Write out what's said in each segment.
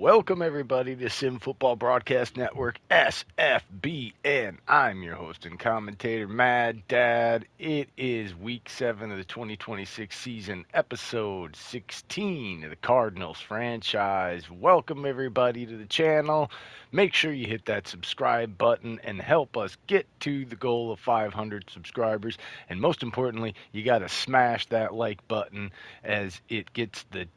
Welcome, everybody, to Sim Football Broadcast Network, SFBN. I'm your host and commentator, Mad Dad. It is week 7 of the 2026 season, episode 16 of the Cardinals franchise. Welcome, everybody, to the channel. Make sure you hit that subscribe button and help us get to the goal of 500 subscribers. And most importantly, you got to smash that like button as it gets the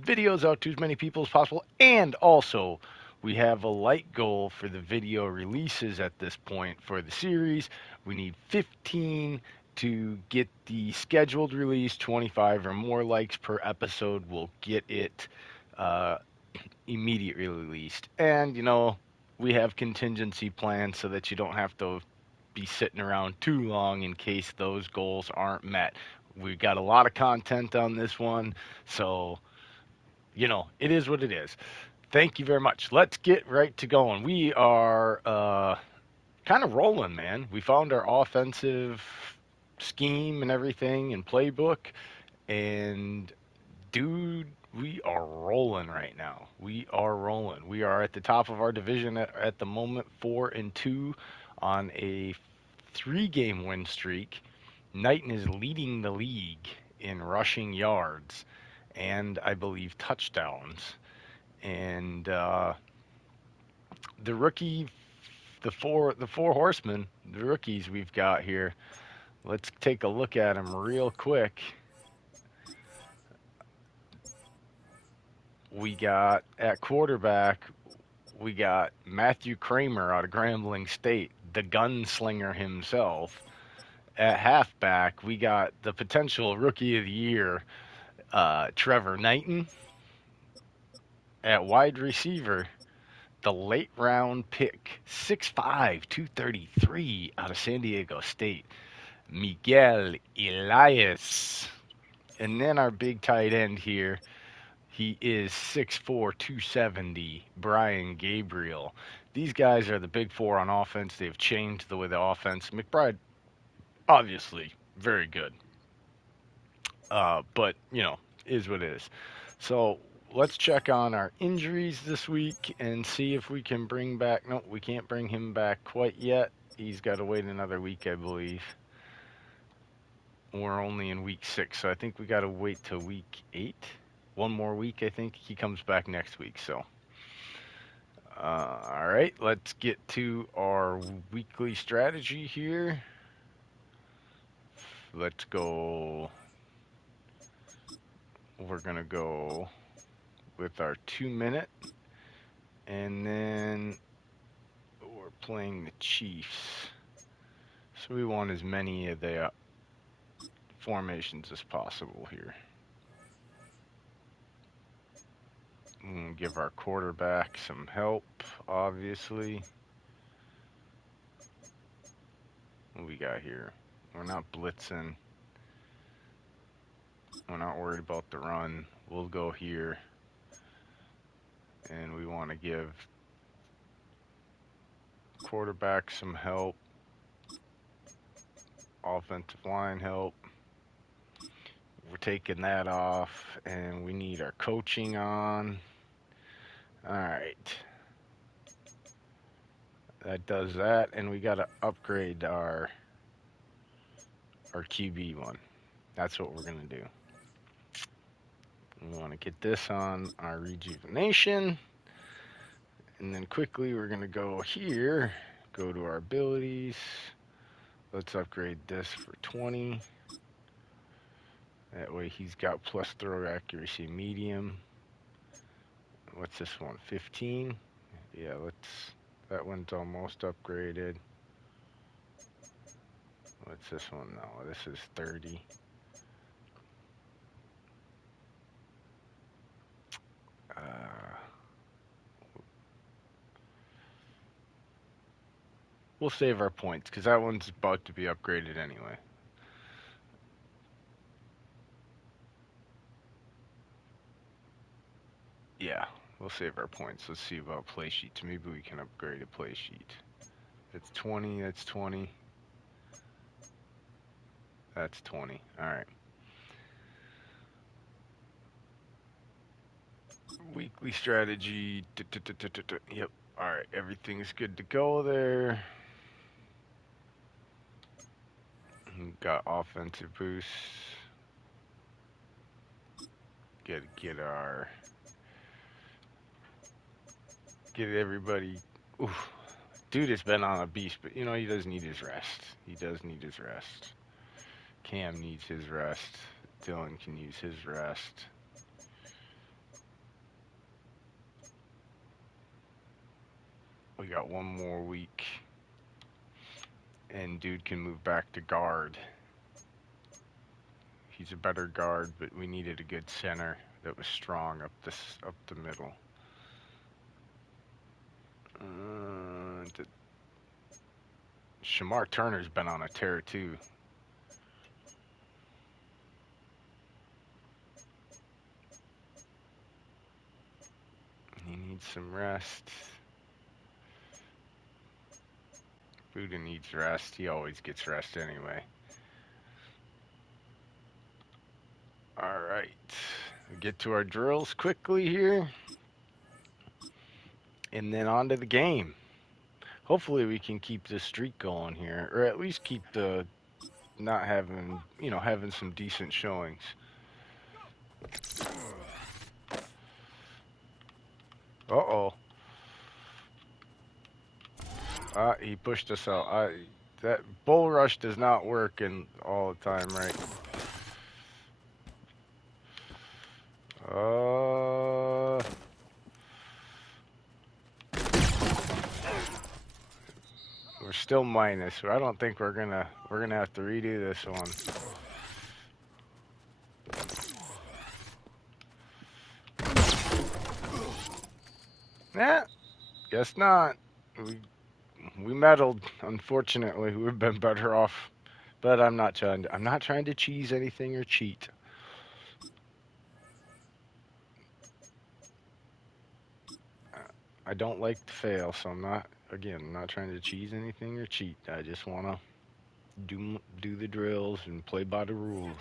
videos out to as many people as possible. And also, we have a light goal for the video releases at this point for the series. We need 15 to get the scheduled release. 25 or more likes per episode will get it uh, immediately released. And, we have contingency plans so that you don't have to be sitting around too long in case those goals aren't met. We've got a lot of content on this one, so it is what it is. Thank you very much. Let's get right to going. We are kind of rolling, man. We found our offensive scheme and everything and playbook, and dude, we are rolling right now. We are rolling. We are at the top of our division at the moment, 4-2 on a 3-game win streak. Knighton is leading the league in rushing yards and I believe touchdowns. And the rookie, the four horsemen, the rookies we've got here. Let's take a look at them real quick. We got at quarterback, we got Matthew Kramer out of Grambling State, the gunslinger himself. At halfback, we got the potential rookie of the year, Trevor Knighton. At wide receiver, the late round pick, 6'5", 233 out of San Diego State, Miguel Elias. And then our big tight end here, he is 6'4", 270, Brian Gabriel. These guys are the big four on offense. They've changed the way the offense. McBride, obviously, very good. But, is what it is. So let's check on our injuries this week and see if we can bring back. No, we can't bring him back quite yet. He's got to wait another week, I believe. We're only in week 6, so I think we got to wait till week 8. One more week, I think. He comes back next week, so. All right, let's get to our weekly strategy here. Let's go. We're going to go with our 2-minute, and then we're playing the Chiefs, so we want as many of the formations as possible here. We'll give our quarterback some help, obviously. What we got here? We're not blitzing. We're not worried about the run. We'll go here, and we want to give quarterback some help, offensive line help. We're taking that off, and we need our coaching on. All right. That does that, and we got to upgrade our QB one. That's what we're going to do. We want to get this on our rejuvenation. And then quickly we're going to go here, go to our abilities. Let's upgrade this for 20. That way he's got plus throw accuracy medium. What's this one? 15? Yeah, that one's almost upgraded. What's this one? No, this is 30. We'll save our points because that one's about to be upgraded anyway. Yeah, we'll save our points. Let's see about play sheets. Maybe we can upgrade a play sheet. It's 20, that's 20. That's 20. All right. Week weekly strategy. Yep. All right, everything's good to go there. Got offensive boosts. Get everybody. Oof. Dude has been on a beast, but he does need his rest. He does need his rest. Cam needs his rest. Dylan can use his rest. We got one more week. And dude can move back to guard. He's a better guard, but we needed a good center that was strong up the middle. Shamar Turner's been on a tear too. He needs some rest. Buda needs rest. He always gets rest anyway. All right. Get to our drills quickly here. And then on to the game. Hopefully we can keep this streak going here, or at least keep the not having, having some decent showings. Uh-oh. He pushed us out. That bull rush does not work all the time, right? We're still minus. So I don't think we're gonna have to redo this one. Nah, guess not. We meddled. Unfortunately, we've been better off. But I'm not trying to cheese anything or cheat. I don't like to fail, so I'm not trying to cheese anything or cheat. I just want to do the drills and play by the rules.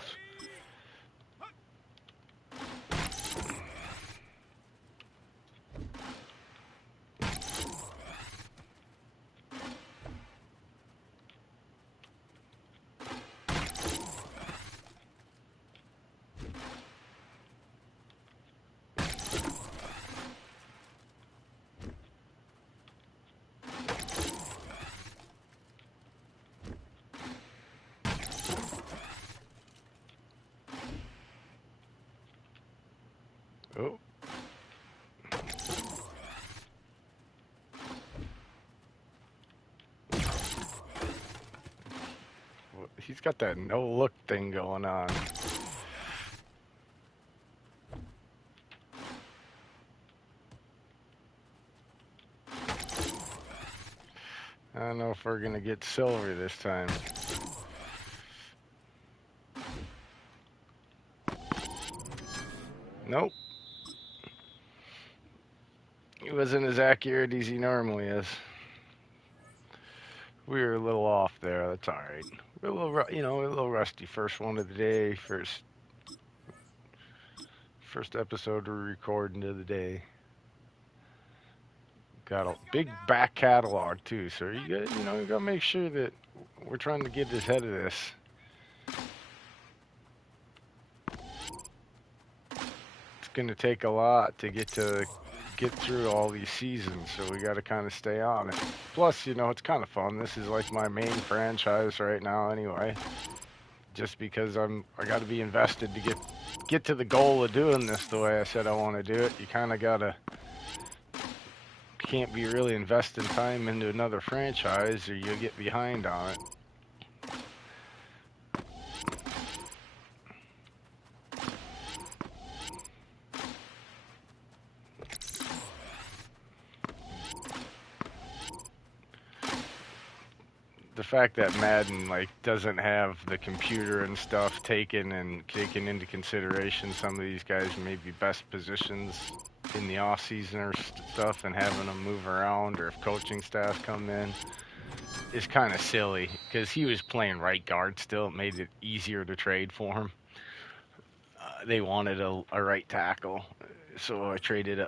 Oh. He's got that no-look thing going on. I don't know if we're going to get silver this time. Nope. He wasn't as accurate as he normally is. We were a little off there. That's all right. We're a little rusty. First one of the day. First episode we're recording of the day. Got a big back catalog too, so you gotta make sure that we're trying to get ahead of this. It's gonna take a lot to get through all these seasons, so we gotta kind of stay on it. Plus, it's kind of fun. This is like my main franchise right now, anyway. Just because I got to be invested to get to the goal of doing this the way I said I want to do it. You kind of can't be really investing time into another franchise or you'll get behind on it. The fact that Madden doesn't have the computer and stuff taken into consideration some of these guys maybe best positions in the off season or stuff, and having them move around, or if coaching staff come in, is kind of silly because he was playing right guard still. It made it easier to trade for him. they wanted a right tackle, so I traded,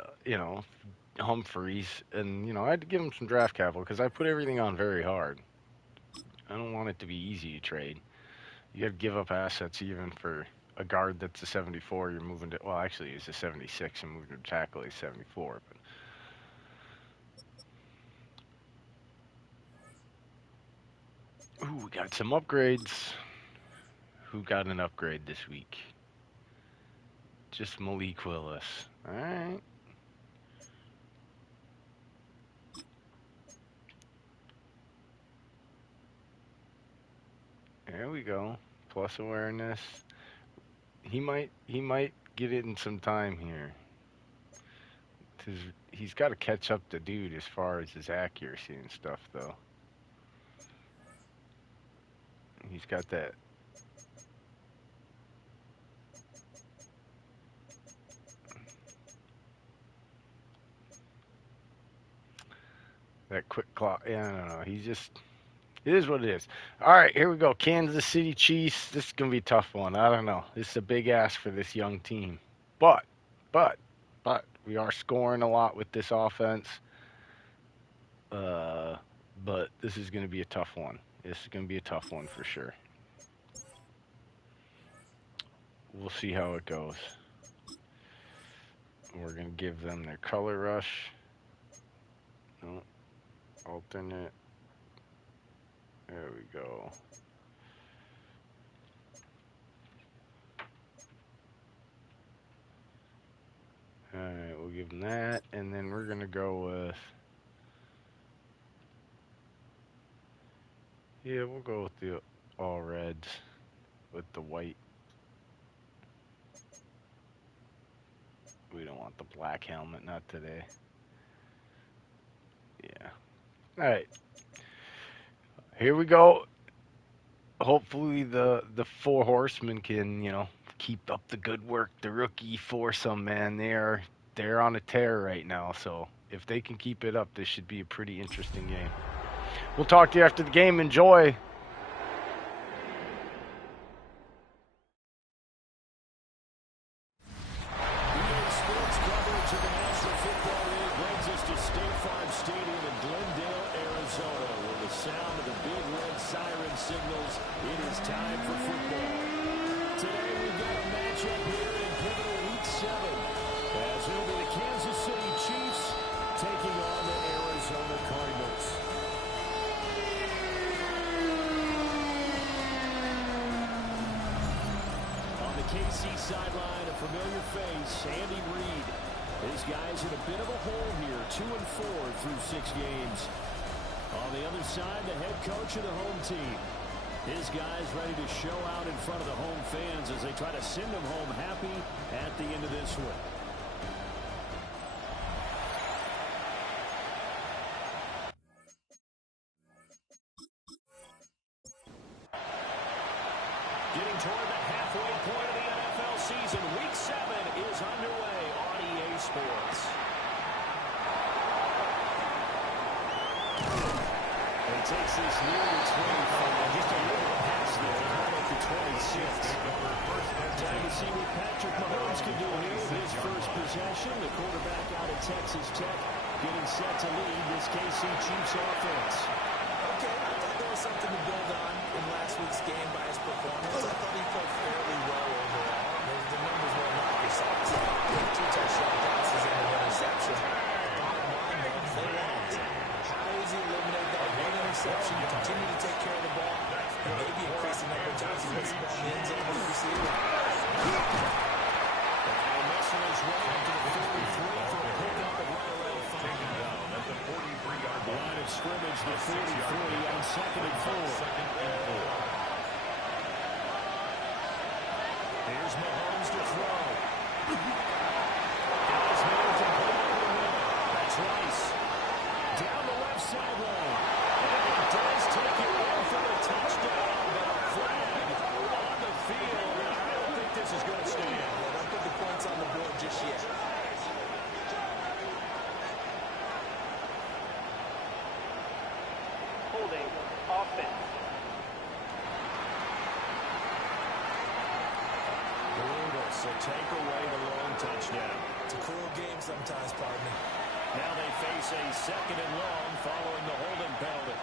Humphreys, and I had to give him some draft capital because I put everything on very hard. I don't want it to be easy to trade. You got to give up assets even for a guard that's a 74. You're moving to, well, actually, he's a 76 and moving to tackle. He's 74, but. Ooh, we got some upgrades. Who got an upgrade this week? Just Malik Willis. All right. There we go. Plus awareness. He might get it in some time here. He's got to catch up to dude as far as his accuracy and stuff, though. He's got that. That quick clock. Yeah, I don't know. He's just. It is what it is. All right, here we go. Kansas City Chiefs. This is gonna be a tough one. I don't know. This is a big ask for this young team, but we are scoring a lot with this offense. But this is gonna be a tough one. This is gonna be a tough one for sure. We'll see how it goes. We're gonna give them their color rush. No, alternate. There we go. Alright, we'll give them that, and then we're gonna go with. Yeah, we'll go with the all reds with the white. We don't want the black helmet, not today. Yeah. Alright. Here we go. Hopefully the four horsemen can, keep up the good work. The rookie foursome, man, they're on a tear right now. So if they can keep it up, this should be a pretty interesting game. We'll talk to you after the game. Enjoy. KC sideline, a familiar face, Andy Reid. His guys in a bit of a hole here, 2-4 through 6 games. On the other side, the head coach of the home team. His guys ready to show out in front of the home fans as they try to send them home happy at the end of this one. Getting toward the halfway point of the NFL season, Week 7 is underway on EA Sports. And he takes this near the 25, just a little pass there, right at the 26. Time to see what Patrick Mahomes can do here with his first possession. The quarterback out of Texas Tech getting set to lead this KC Chiefs offense. Okay, I thought there was something to build on in last week's game by his performance. I thought he played fairly well overall. The numbers were not precise. 2 touchdown passes and an interception. Bottom line, though, they lost. How does he eliminate that one interception, continue to take care of the ball, and maybe increase the number of times he puts the ball in the end zone with the receiver? And Mason is running to the 43 for a pickup at right around 5. Line of scrimmage, the 43 on 2nd and 4. Here's Mahomes to throw. Got his man complete over the middle. That's Rice. Down the left sideline. And he does take it in for the touchdown, but a flag on the field. I don't think this is going to stand. Yeah, don't put the points on the board just yet. Holding offense. Brutal Chiefs will take away the long touchdown. It's a cool game sometimes, partner. Now they face a second and long following the holding penalty.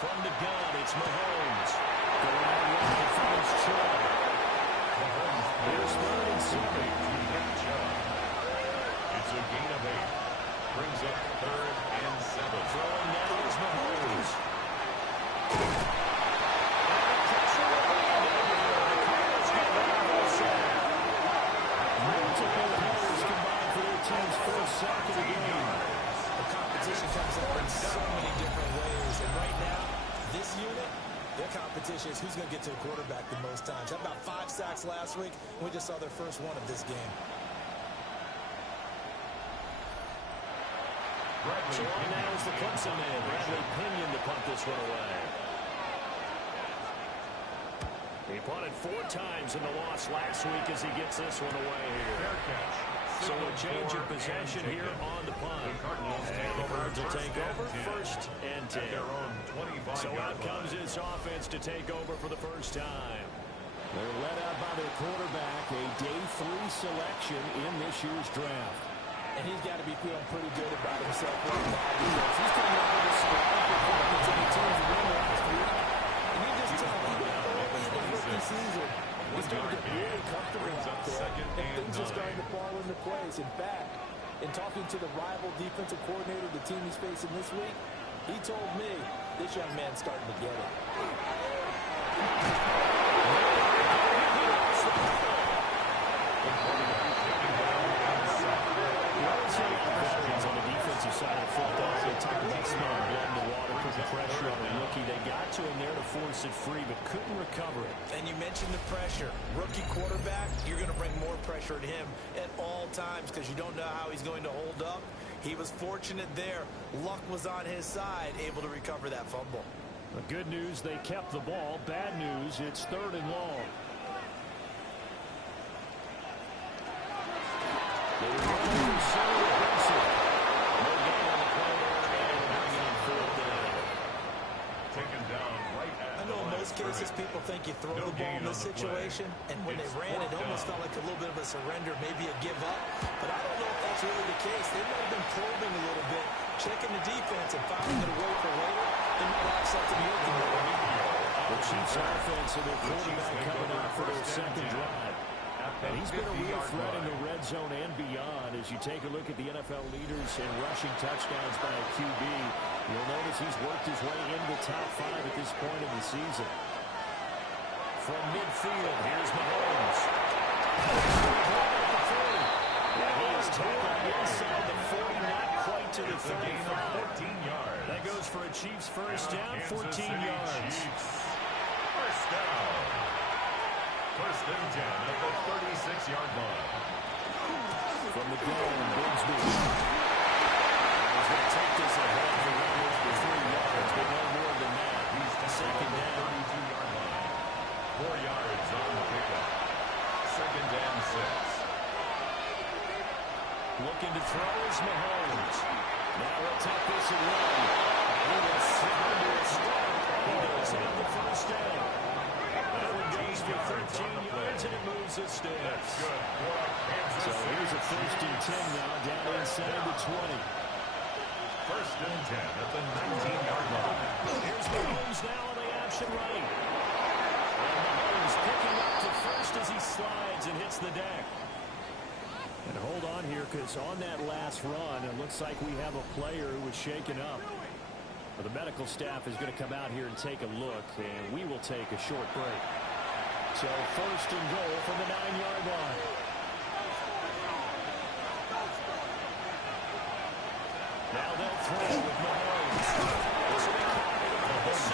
From the gun, it's Mahomes. Going out wide from his Chubb. Here's third and 7. It's a gain of 8. Brings up third and 7. Throwing now is Mahomes. Multiple players combined for their team's first sack of the game. The competition comes up in so many different ways. And right now, this unit, their competition is who's going to get to the quarterback the most times. Had about 5 sacks last week, and we just saw their first one of this game. So on now is the Clemson man, Bradley Pinion, to punt this one away. He punted 4 times in the loss last week as he gets this one away here. So a change of possession here on the punt. And the Birds will take over first and 10. So out comes this offense to take over for the first time. They're led out by their quarterback, a day 3 selection in this year's draft. And he's got to be feeling pretty good about himself right now because he's coming out of the strong performance in the team's win last week. And you just tell him, early in the rookie season, he's starting to get really comfortable out there. And things are starting to fall into place. In fact, in talking to the rival defensive coordinator, the team he's facing this week, he told me this young man's starting to get it. On the defensive side of football, they talk about smell blood in the water, putting pressure on the rookie. They got to him there to force it free, but couldn't recover it. And you mentioned the pressure. Rookie quarterback, you're going to bring more pressure to him at all times because you don't know how he's going to hold up. He was fortunate there. Luck was on his side, able to recover that fumble. The good news, they kept the ball. Bad news, it's third and long. I know in most cases people think you throw the ball in this situation, and when they ran, it almost felt like a little bit of a surrender, maybe a give up. But I don't know if that's really the case. They might have been probing a little bit, checking the defense and filing it away for later. They might have something working there. The Chiefs offense and their quarterback coming out for their second drive. And he's been a real threat in the red zone and beyond. As you take a look at the NFL leaders in rushing touchdowns by a QB, you'll notice he's worked his way into the top 5 at this point in the season. From midfield, here's Mahomes. Yeah, he is tackled inside the 40, not quite to the 35. That goes for a Chiefs first down, 14 yards. First down. First and 10 at the 36-yard line. From the gun, Bigsby. He's going to take this ahead for roughly 3 yards, but no more than that. He's the second down. 32-yard line. 4 yards on the pickup. Second and 6. Looking to throw is Mahomes. Now he'll take this and run. He will slide to a stop. He does have the first down. That one goes for 13 yards, and it moves the sticks. So here's a first and 10 now, down inside the 20. First and 10 at the 19-yard line. Here's Mahomes now on the option right. And Mahomes picking up to first as he slides and hits the deck. And hold on here, because on that last run, it looks like we have a player who was shaken up. Well, the medical staff is going to come out here and take a look, and we will take a short break. So first and goal from the 9-yard line. Now they'll throw with Mahomes. This will be counted at the 6.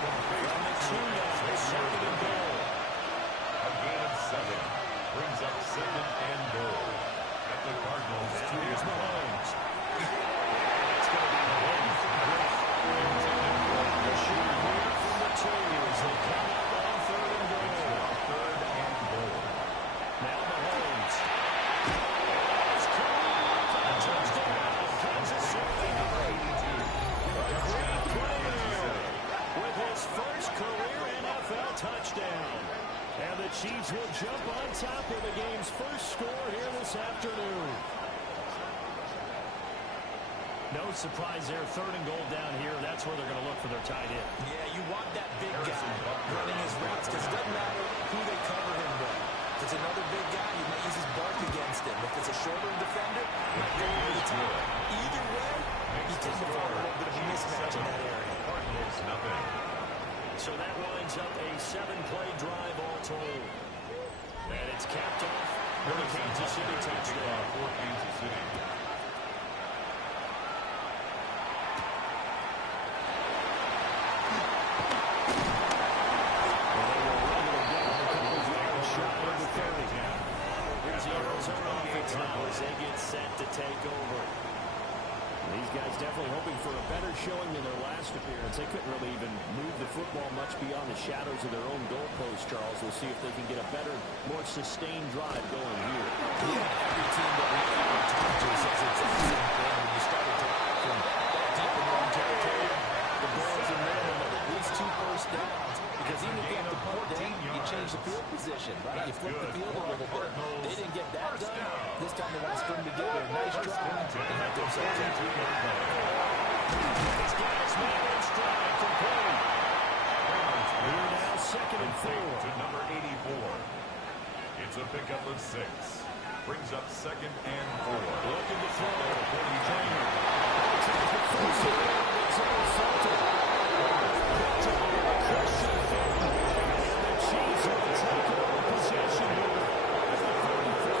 From the 2-yard, second and goal. A gain of 7 brings up second and goal at the Cardinals. And here's Mahomes. It's going to be Mahomes. The shooter here from the 2 as they come up on third and goal. Third and goal. Now Mahomes. It's caught for a touchdown. Kansas City. A great player with his first career NFL touchdown. And the Chiefs will jump on top of the game's first score here this afternoon. No surprise there. 3rd and goal down here. That's where they're going to look for their tight end. Yeah, you want that big guy running his routes because it doesn't matter who they cover him with. If it's another big guy, you might use his bulk against him. If it's a shorter defender, you might go over the top. Either way, you tend to find a little bit of a mismatch in that area. Cardinals, nothing. So that winds up a 7-play drive all told. And it's capped off with a Kansas City touchdown. For Kansas City. Now as they get set to take over. These guys definitely hoping for a better showing than their last appearance. They couldn't really even move the football much beyond the shadows of their own goalpost, Charles. We'll see if they can get a better, more sustained drive going here. Yeah, every team that we've ever talked to says it's the same thing. When you start to drive from deep in your own territory, the goal is a minimum of at least 2 first downs. Because even if you have to punt it, you change the field position, right? You flip the field a little bit. They didn't get that done. This time they want to string together a nice drive and have themselves into it. This guy's man in stride from Cody. We're now 2nd and 4. To number 84. It's a pickup of 6. Brings up 2nd and 4. Looking to throw. Trainer. Takes the first down. It's intercepted. Christian Fulton. And the Chiefs will take over possession here at the 33.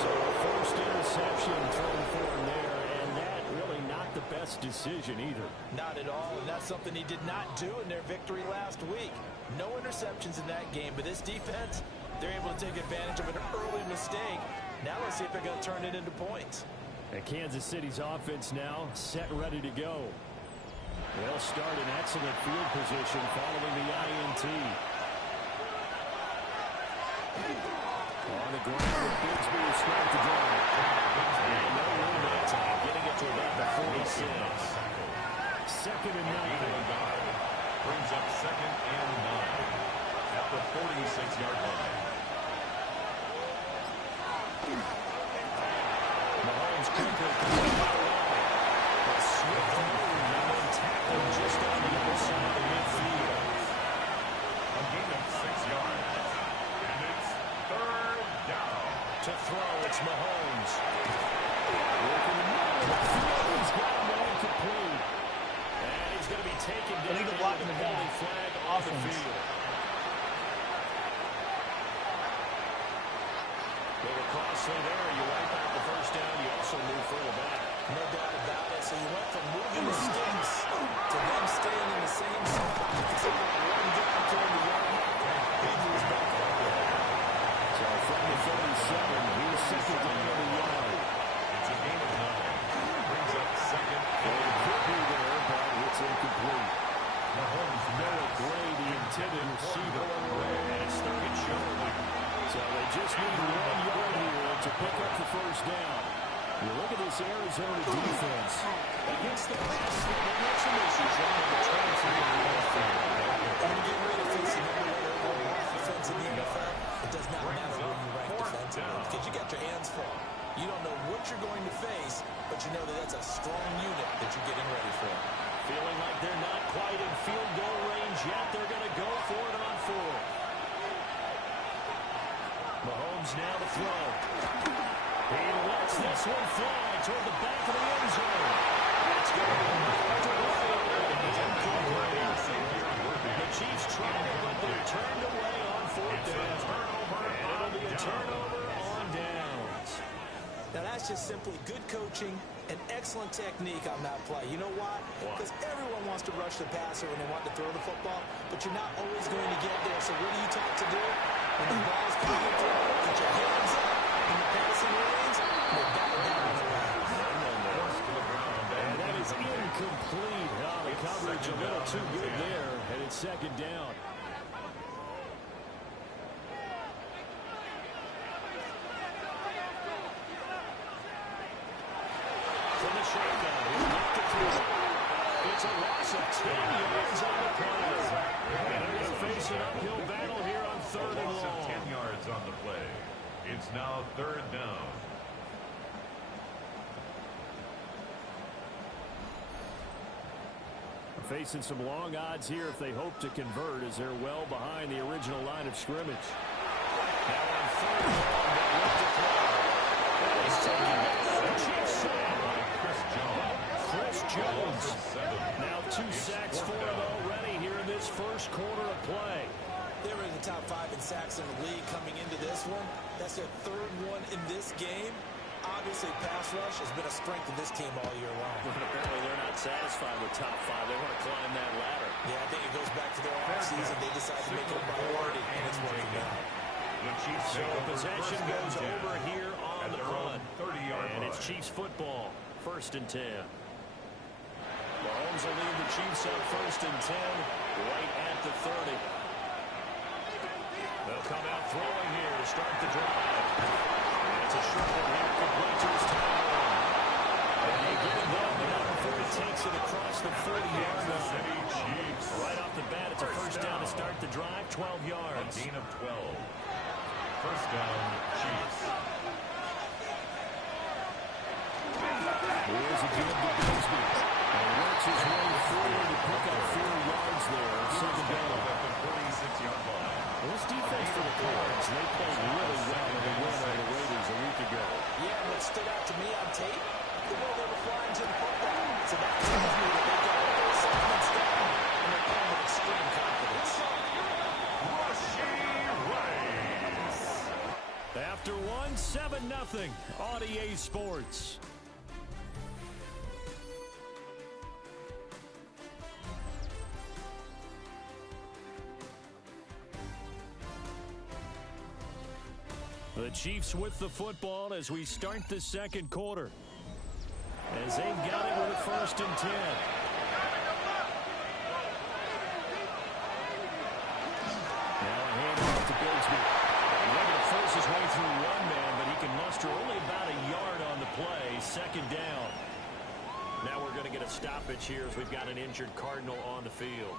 So a first interception thrown for him there, and that really not the best decision either. Not at all, and that's something he did not do in their victory last week. No interceptions in that game, but this defense, they're able to take advantage of an early mistake. Now let's see if they're going to turn it into points. And Kansas City's offense now set ready to go. They'll start in excellent field position following the INT. On the ground with Bigsby to start the drive. And no room that time, getting it to about the 46. 2nd and 9. Brings up 2nd and 9 at the 46-yard line. Mahomes quickly coming out of line. A swift move and then tackled just on the other side of midfield. A gain of 6 yards. And it's 3rd down. To throw, it's Mahomes. Working the middle of the field. He's got him incomplete. And he's going to be taken down. Illegal blocking the penalty guy. flag off the Offense. field. Little costly there. You wipe out the first down. You also move further back. No doubt about it. So you went from moving the sticks to them staying in the same spot. It's about 1 down toward the yard. He moves back up there. So from the 37, he's 2nd down on the yard. It's a gain of 9. Brings up 2nd and Could be there, but it's incomplete. Mahomes, Noah Gray, the intended receiver. And it's 3rd and short. So they just need 1 yard here to pick up the first down. You look at this Arizona defense. Against the pass, they had some issues running the transfer in the NFL. When you get rid of facing number 1 overall offense in the NFL, it does not matter where you rank defensively because you got your hands full. You don't know what you're going to face, but you know that that's a strong unit that you're getting ready for. Feeling like they're not quite in field goal range yet. They're going to go for it on 4th. Mahomes now to throw. He lets this one fly toward the back of the end zone. It's going to be knocked away. The Chiefs tried it, but they're turned away on 4th down. And it'll be a turnover on downs. Now that's just simply good coaching and excellent technique on that play. You know why? Because everyone wants to rush the passer when they want to throw the football, but you're not always going to get there. So what are you taught to do? When the ball's coming through, get your hands up in the passing lanes, and back down the line. And that is incomplete. Oh, the coverage a little too good there, and it's 2nd down. From the shotgun, he'll knock it through. It's a loss of 10 yards on the play. And they're going to face an uphill battle here on third and Loss of long. 10 yards on the play. It's now third down. Facing some long odds here if they hope to convert, as they're well behind the original line of scrimmage. Now on third and long, they look to throw. And he's taken down. The Chiefs sack. Chris Jones. Now 2 sacks for him already here in this first quarter of play. They were in the top 5 in sacks in the league coming into this one. That's their third one in this game. Obviously, pass rush has been a strength of this team all year long. But apparently they're not satisfied with top 5. They want to climb that ladder. Yeah, I think it goes back to their offseason. They decided to make it a priority, and it's working out. So possession goes over here on the run. 30-yard And it's Chiefs football. 1st and 10. Mahomes will lead the Chiefs up 1st and 10, right at the 30. They'll come out throwing here to start the drive. And it's a short one here, complete to his tight end. And they get it down the number 4. He takes it across the 40-yard line. Right off the bat, it's a first down to start the drive, 12 yards. A gain of 12. First down, Chiefs. Here's a give to Bigsby. And works his way forward to pick up 4 yards there. Second down. At the 46-yard line. This defense for the Cards, they played really well in the win over the Raiders a week ago. Yeah, and what stood out to me on tape, the way they were flying to the football. So that tells me that they've got all their assignments down, and they're playing with extreme confidence. After one, 7-0, RDA Sports. The Chiefs with the football as we start the second quarter. As they've got it with a 1st and 10. Now a handoff to Bigsby. Able to force his way through one man, but he can muster only about a yard on the play. 2nd down. Now we're going to get a stoppage here as we've got an injured Cardinal on the field.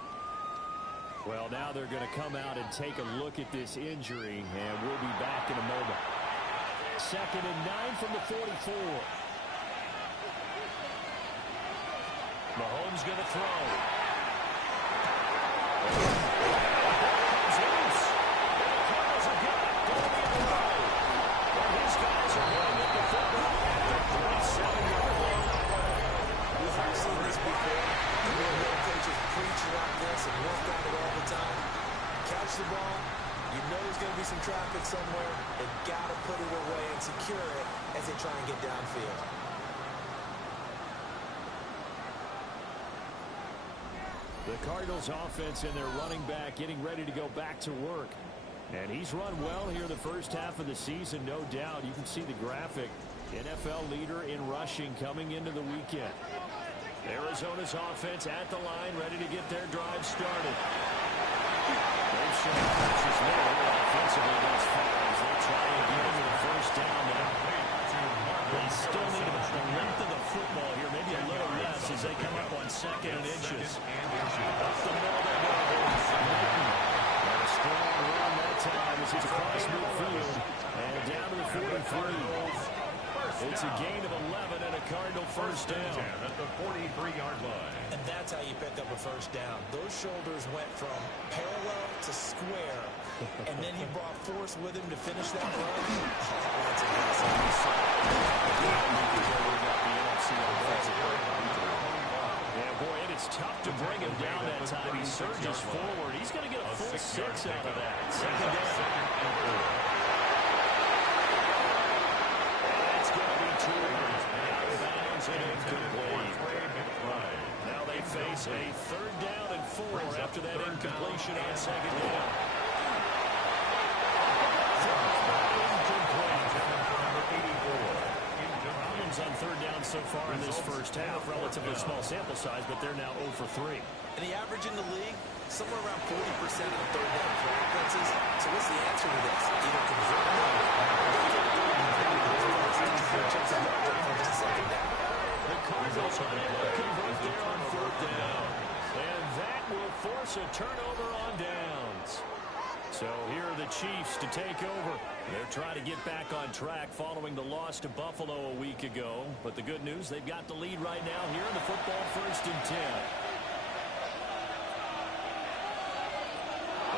Well, now they're going to come out and take a look at this injury, and we'll be back in a moment. 2nd and 9 from the 44. Mahomes going to throw. Comes loose. And the Cardinals have got it going the other way. But his guys are going with the football at the 37-yard line. We've seen this before. The real coaches preach like this and work on it all the time. Catch the ball. You know there's going to be some traffic somewhere. They've got to put it away and secure it as they try and get downfield. The Cardinals offense and their running back getting ready to go back to work. And he's run well here the first half of the season, no doubt. You can see the graphic. NFL leader in rushing coming into the weekend. Arizona's offense at the line, ready to get their drive started. They've shown coaches there offensively thus far as they try again with a first down now. They still need about the length of the football here, maybe a little less as they come up on 2nd and inches. Up the middle they go. And a strong run that time as he's across midfield and down to the 43. It's a gain of 11 and a Cardinal first down. At the 43-yard line. And that's how you pick up a first down. Those shoulders went from parallel to square, and then he brought force with him to finish that run. That's impressive. Yeah, boy, and it's tough to bring him down that time. He surges forward. He's going to get a full 6 out of that. 2nd down. Now they face a 3rd down and 4 after that incompletion on 2nd down. Problems on 3rd down so far in this first half. Relatively small sample size, but they're now 0 for 3. And the average in the league, somewhere around 40% of the 3rd down for offenses. So what's the answer to this? Either convert the Cardinals unable to convert there on 4th down. And that will force a turnover on downs. So here are the Chiefs to take over. They're trying to get back on track following the loss to Buffalo a week ago. But the good news, they've got the lead right now here in the football 1st and 10.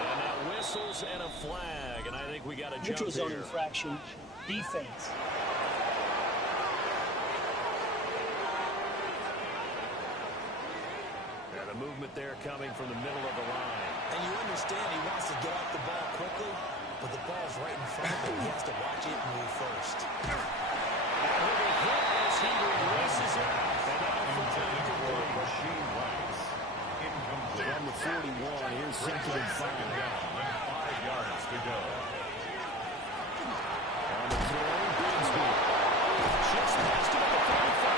And now whistles and a flag. And I think we got a jump Neutral zone here. infraction. Defense. And a movement there coming from the middle of the line. And you understand he wants to get off the ball quickly, but the ball's right in front of him. He has to watch it move first. And with a hit as he releases it. And now Intended for Machine Rice. Incomplete. from the 41, here's 2nd and 5. Second down and 5 yards to go. On the throw, Bigsby. Just past him at the 45.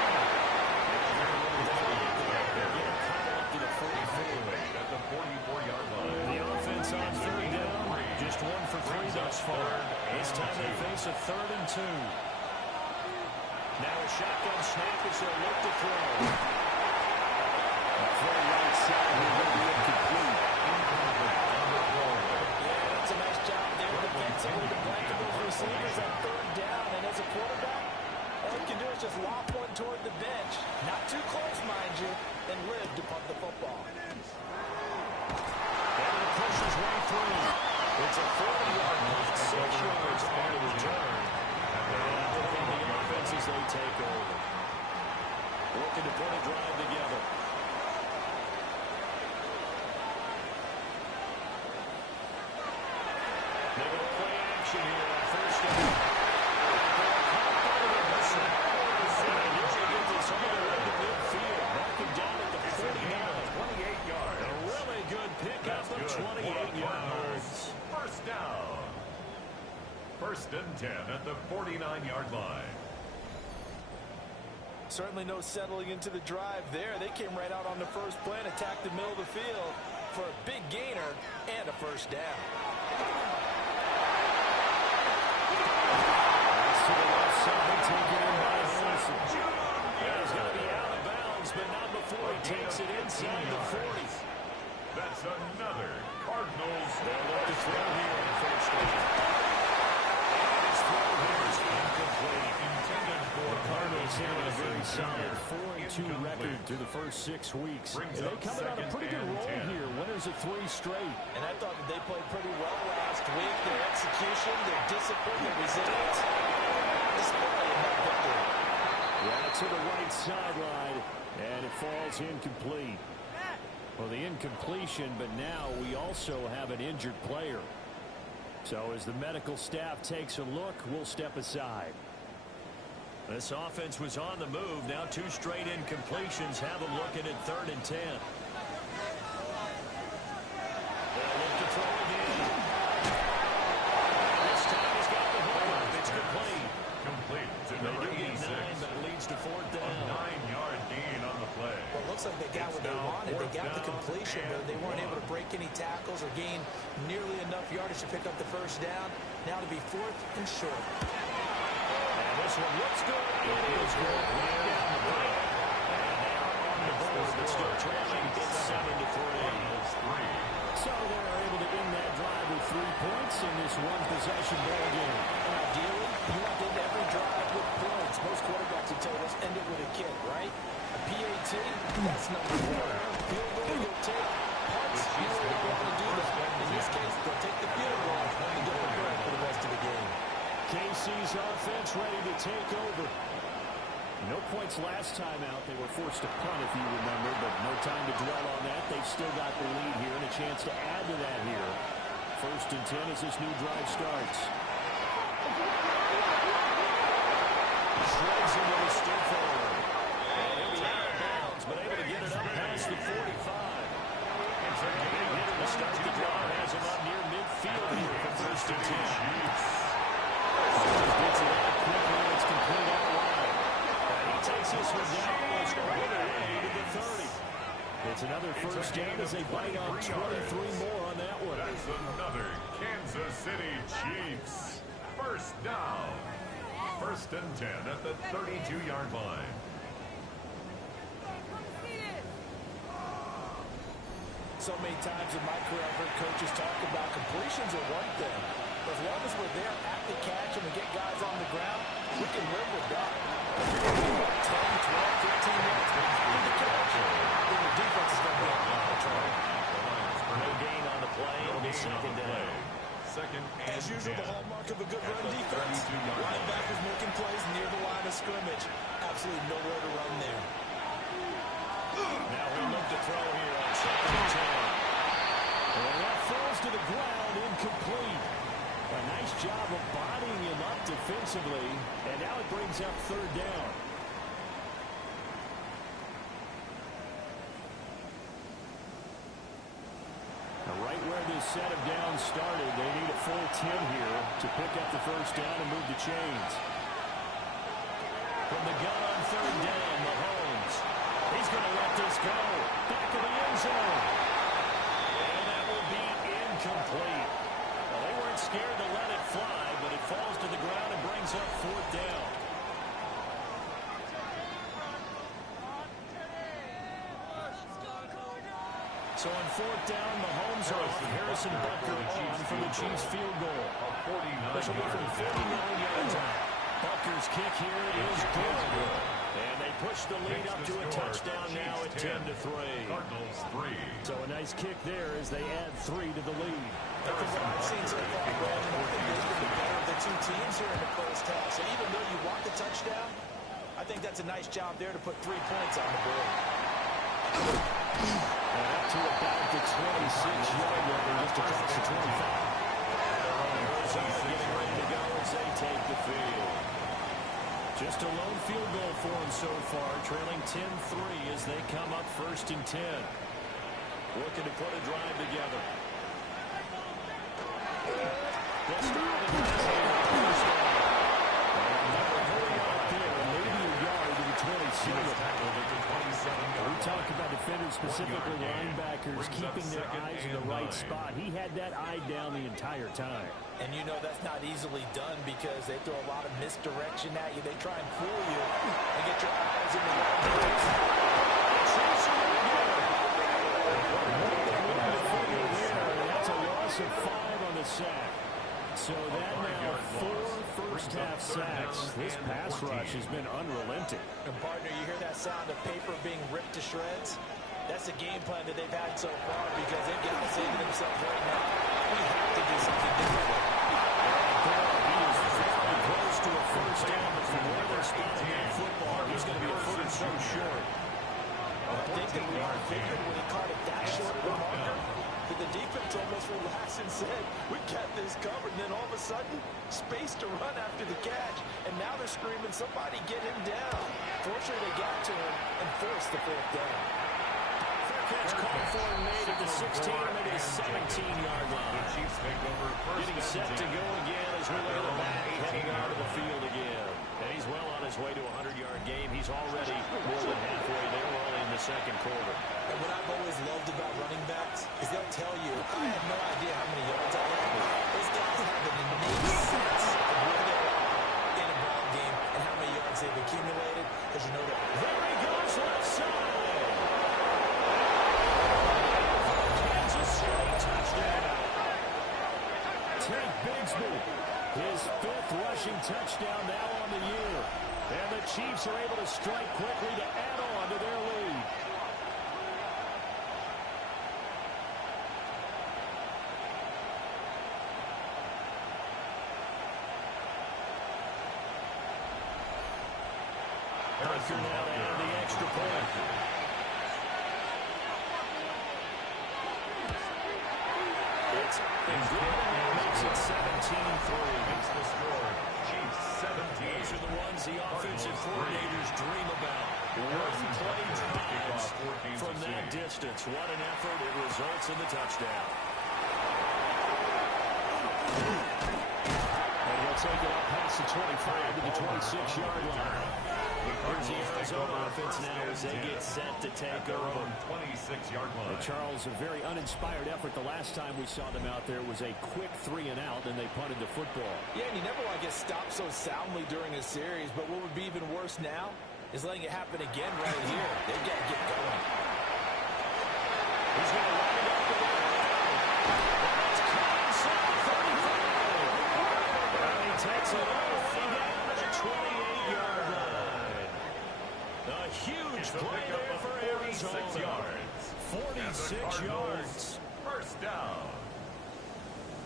To the 44. At the 44-yard line. The offense on 3rd down. Just 1 for 3 thus far. This time they face a 3rd and 2. Now a shotgun snap as they'll look to throw. Throw right side will be incomplete. Yeah, that's a nice job there defensively to blanket those receivers on 3rd down. And as a quarterback, all you can do is just lob one toward the bench. Not too close, mind you, and live to pump the football. And it pushes way through. It's a 40-yard punt, 6 yards on the return. And the offense as they take over. Looking to put a drive together. They're going to play action here on 1st down. And usually get this all the way to midfield. Marking down at the 49. 28 yards. A really good pickup of 28 yards. First down. 1st and 10 at the 49-yard line. Certainly no settling into the drive there. They came right out on the first play and attacked the middle of the field for a big gainer and a 1st down. To the left side, taken in by Wilson. He's going to be out of bounds, but not before he takes it inside the 40. That's another Cardinals. They'll look to throw here on 1st down. His throw here is incomplete. Intended for The Cardinals Mahomes having a very the solid Chiefs. 4-2 record through the first 6 weeks. Brings And up they coming on a 2nd pretty good and roll 10. here. Winners of 3 straight. And I thought that they played pretty well last week. Their execution, their discipline, their resilience. Display of that victory. Yeah, to the right sideline, and it falls incomplete. Well, the incompletion, but now we also have an injured player. So as the medical staff takes a look, we'll step aside. This offense was on the move. Now 2 straight incompletions have them looking at 3rd and 10. They'll look to throw again. This time he's got the ball. It's complete. Complete to They number do get 86. 9, but it leads to 4th A down. 9-yard gain on the play. Well, it looks like they got what they now wanted. They 4th got the down completion, but they weren't able to break any tackles or gain nearly enough yardage to pick up the 1st down. Now to be 4th and short. And this one looks good. It is good. Right down the break. And they are on the board, but still trailing. It's 7-3. So they're able to end that drive with 3 points in this one-possession ball game. Ideally, you want to end every drive with points. Most quarterbacks would tell us end it with a kick, right? A PAT, that's number 1. Field goal, you'll take. Punts, you don't want to do that. In this case, they'll take the field goal and get prepared for the rest of the game. KC's offense ready to take over. No points last time out. They were forced to punt, if you remember, but no time to dwell on that. They've still got the lead here and a chance to add to that here. 1st and 10 as this new drive starts. Shreds into the stiff arm. And he'll be out of bounds, but able to get it up past the 45. It's a Big gain hitter to start the drive. Has him up near midfield here for 1st and 10. Gets it out quickly, and it's complete out wide. And he takes this one down almost all the way to the 30. It's another 1st down as they bite on 23 more on that one. That's another Kansas City Chiefs. 1st down. 1st and 10 at the 32-yard line. So many times in my career, I've heard coaches talk about completions are one thing, As long as we're there at the catch and we get guys on the ground, we can live with that. If you're going to be 10, 12, 15 yards behind the catch, then your defense is going to be a lot of trouble. No gain on the play. It'll be second down. Second and As usual, 10. the hallmark of a good run defense. 32-yard line. Linebackers making plays near the line of scrimmage. Absolutely nowhere to run there. Now we look to throw here on second and 10. And that falls to the ground, incomplete. A nice job of bodying him up defensively, and now it brings up third down. Right where this set of downs started, they need a full 10 here to pick up the first down and move the chains. From the gun on third down, Mahomes. He's going to let this go. Back of the end zone. And that will be incomplete. Well, they weren't scared to let it fly, but it falls to the ground and brings up fourth down. So on fourth down, Mahomes off. Harrison Butker on for the Chiefs field goal. This will be from 49 yards out. Butker's kick here is good. And they push the lead up to a touchdown now at 10-3. Cardinals 3. So a nice kick there as they add 3 to the lead. From what I've seen so far, Brandon, I think this is the better of the two teams here in the first half. So even though you want the touchdown, I think that's a nice job there to put 3 points on the board. And up to about the 26-yard line, just across the 25. Arizona getting ready to go as they take the field. Just a lone field goal for them so far, trailing 10-3 as they come up first and 10. Looking to put a drive together. They'll start at the we talk about defenders, specifically linebackers, keeping their eyes in the right spot. He had that eye down the entire time. And you know that's not easily done because they throw a lot of misdirection at you. They try and fool you and get your eyes in the right place. That's a loss of 5 on the sack. So that now 4 first-half sacks. This pass rush has been unrelenting. And partner, you hear that sound of paper being ripped to shreds? That's the game plan that they've had so far because they've got to say to themselves right now, we have to do something different. He is very close to a first down, but from where they're spotting in football, he's going to be a foot or so short. I think that we all figured when he caught it that short of the marker, that the defense almost relaxed and said, we got this covered. And then all of a sudden, space to run after the catch. And now they're screaming, somebody get him down. Fortunately, they got to him and forced the fourth down. Catch called for and made at the 16 or maybe the 17-yard line. Chiefs make over first Getting set to go again as we lay the back, heading out of the field again. And he's well on his way to a 100-yard game. He's already more than halfway there, early in the second quarter. And what I've always loved about running backs is they'll tell you, I have no idea how many yards I have. Those guys have an innate sense of where they are in a ball game and how many yards they've accumulated. Because you know that. There he goes, left side. Tank Bigsby, his 5th rushing touchdown now on the year. And the Chiefs are able to strike quickly to add on to their lead. Butker now to add the extra point. It's been good, and it makes it 17-3. Makes the score. Chiefs 17. Those are the ones the offensive coordinators dream about. One-play drives from that distance. What an effort. It results in the touchdown. And he'll take it up past the 25 to the 26-yard line. Here's the Arizona offense now as they get set to take over. 26-yard line. Charles, a very uninspired effort. The last time we saw them out there was a quick 3 and out, and they punted the football. Yeah, and you never want to get stopped so soundly during a series, but what would be even worse now is letting it happen again right here. They've got to get going. He's going to line it up with it. That's close. 35. gets it all the way down to the 28-yard line. A huge play there for Arizona. 46 yards. First down.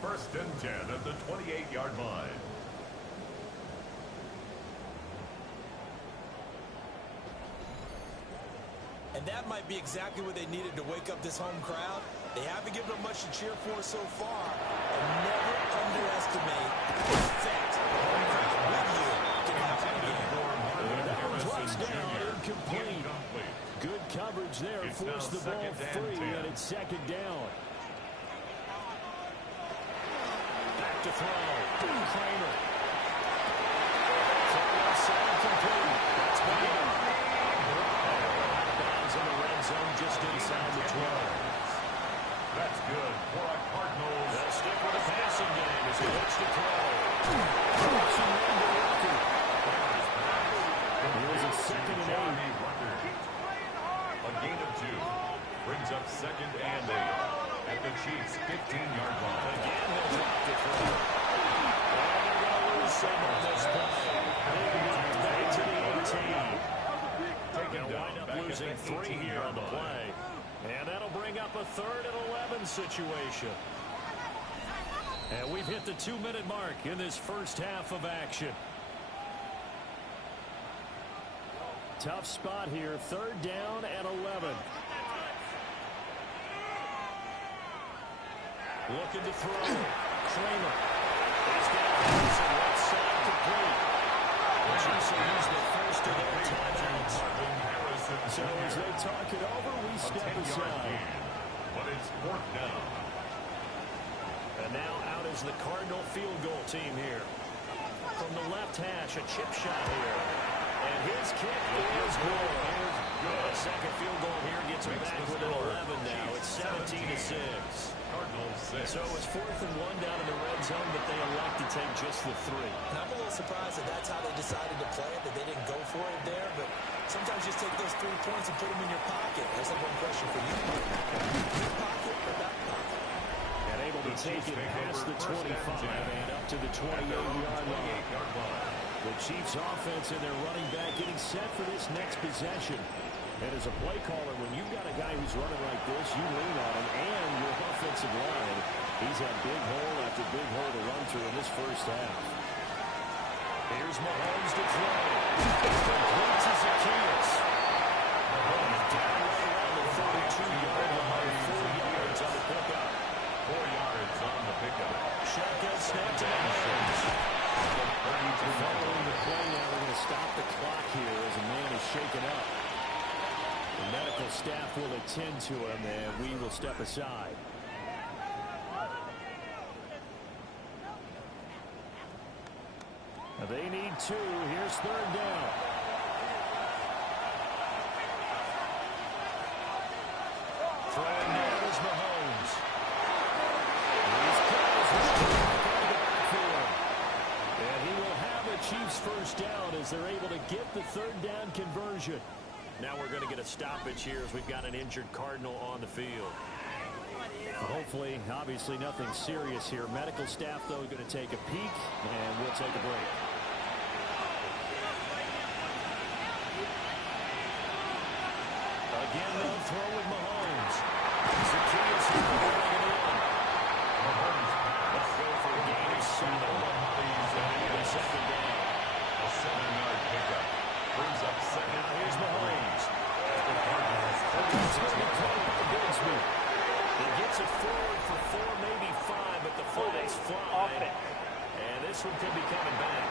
First and 10 at the 28-yard line. And that might be exactly what they needed to wake up this home crowd. They haven't given them much to cheer for so far. And never underestimate the effect home crowd with you can have on a game. That one's touchdown, incomplete. Good coverage there. Forced the ball free, and it's second down. Back to throw. Kramer. Complete. That's good. Bounds in the red zone just inside the 12. That's good for a Cardinals. They'll stick with the passing game as he looks to throw. Here's a second and 8. A gain of 2. Brings up second and 8 at the Chiefs' 15-yard line. Again, they'll drop the throw. And they're going to lose some on this play. Back to the 18. They'll wind up losing 3 here on the play. And that'll bring up a 3rd and 11 situation. And we've hit the 2-minute mark in this first half of action. Tough spot here. 3rd down and 11. Looking to throw. Kramer. He's got the left side complete. The Chiefs will use the first of their timeouts. So as they talk it over, we step aside. But it's 4th down. And now out is the Cardinal field goal team here. From the left hash, a chip shot here. And his kick is good. The second field goal here gets him back within 11 now. It's 17-6. Cardinals 6. So it's 4th and 1 down in the red zone, but they elect to take just the 3. And I'm a little surprised that that's how they decided to play it, that they didn't go for it there. But sometimes just take those 3 points and put them in your pocket. There's like one question for you. Your pocket or back pocket? And able to take it past the 25 and up to the 28-yard line. The Chiefs offense and their running back getting set for this next possession. And as a play caller, when you've got a guy who's running like this, you lean on him and your offensive line. He's had big hole after big hole to run through in this first half. Here's Mahomes to throw. Complete to Zacchaeus. Mahomes down right around the 32-yard line. 4 yards on the pickup. 4 yards on the pickup. Shotgun snap to Mahomes. Following the play now, they're going to stop the clock here as a man is shaken up. The medical staff will attend to him, and we will step aside. They need 2. Here's 3rd down. Throwing down is Mahomes. He's and he will have a Chiefs first down as they're able to get the 3rd down conversion. Now we're going to get a stoppage here as we've got an injured Cardinal on the field. Hopefully, obviously nothing serious here. Medical staff, though, going to take a peek, and we'll take a break. Again, they'll throw with Mahomes. Zacchaeus is running it in. Mahomes, let's go for a gain of 7. Second down. A 7-yard pickup. Brings up second. Now here's Mahomes. The Cardinals. He gets it forward for 4, maybe 5, but the flags fly. And this one could be coming back.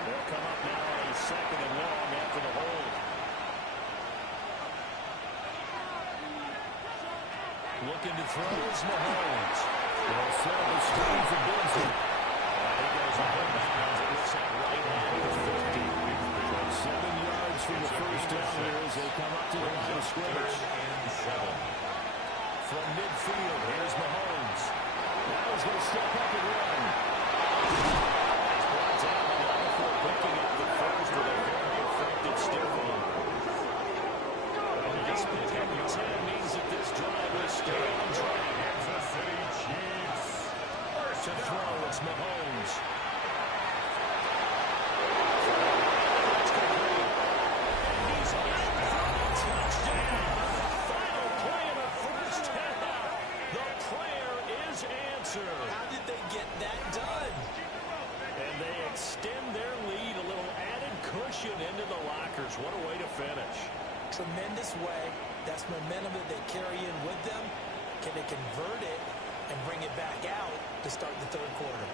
They'll come up now on a 2nd and long after the hold. Looking to throw is Mahomes. They'll set up a screen for Benson. He goes all the way back. It looks like right at the 50. 7 yards from the first down here as they come up to the line of scrimmage. From midfield, here's Mahomes. Now he's going to step up and run. He's brought down the line before picking up the first with a very effective stiff arm. This pickup of 10 means that this drive will stay on track. Kansas City Chiefs. First To throw, it's Mahomes. He's in for a touchdown. Final play of the first half. The prayer is answered. How did they get that done? And they extend their lead, a little added cushion into the lockers. What a way to finish. Tremendous way. That's momentum that they carry in with them. Can they convert it and bring it back out to start the third quarter?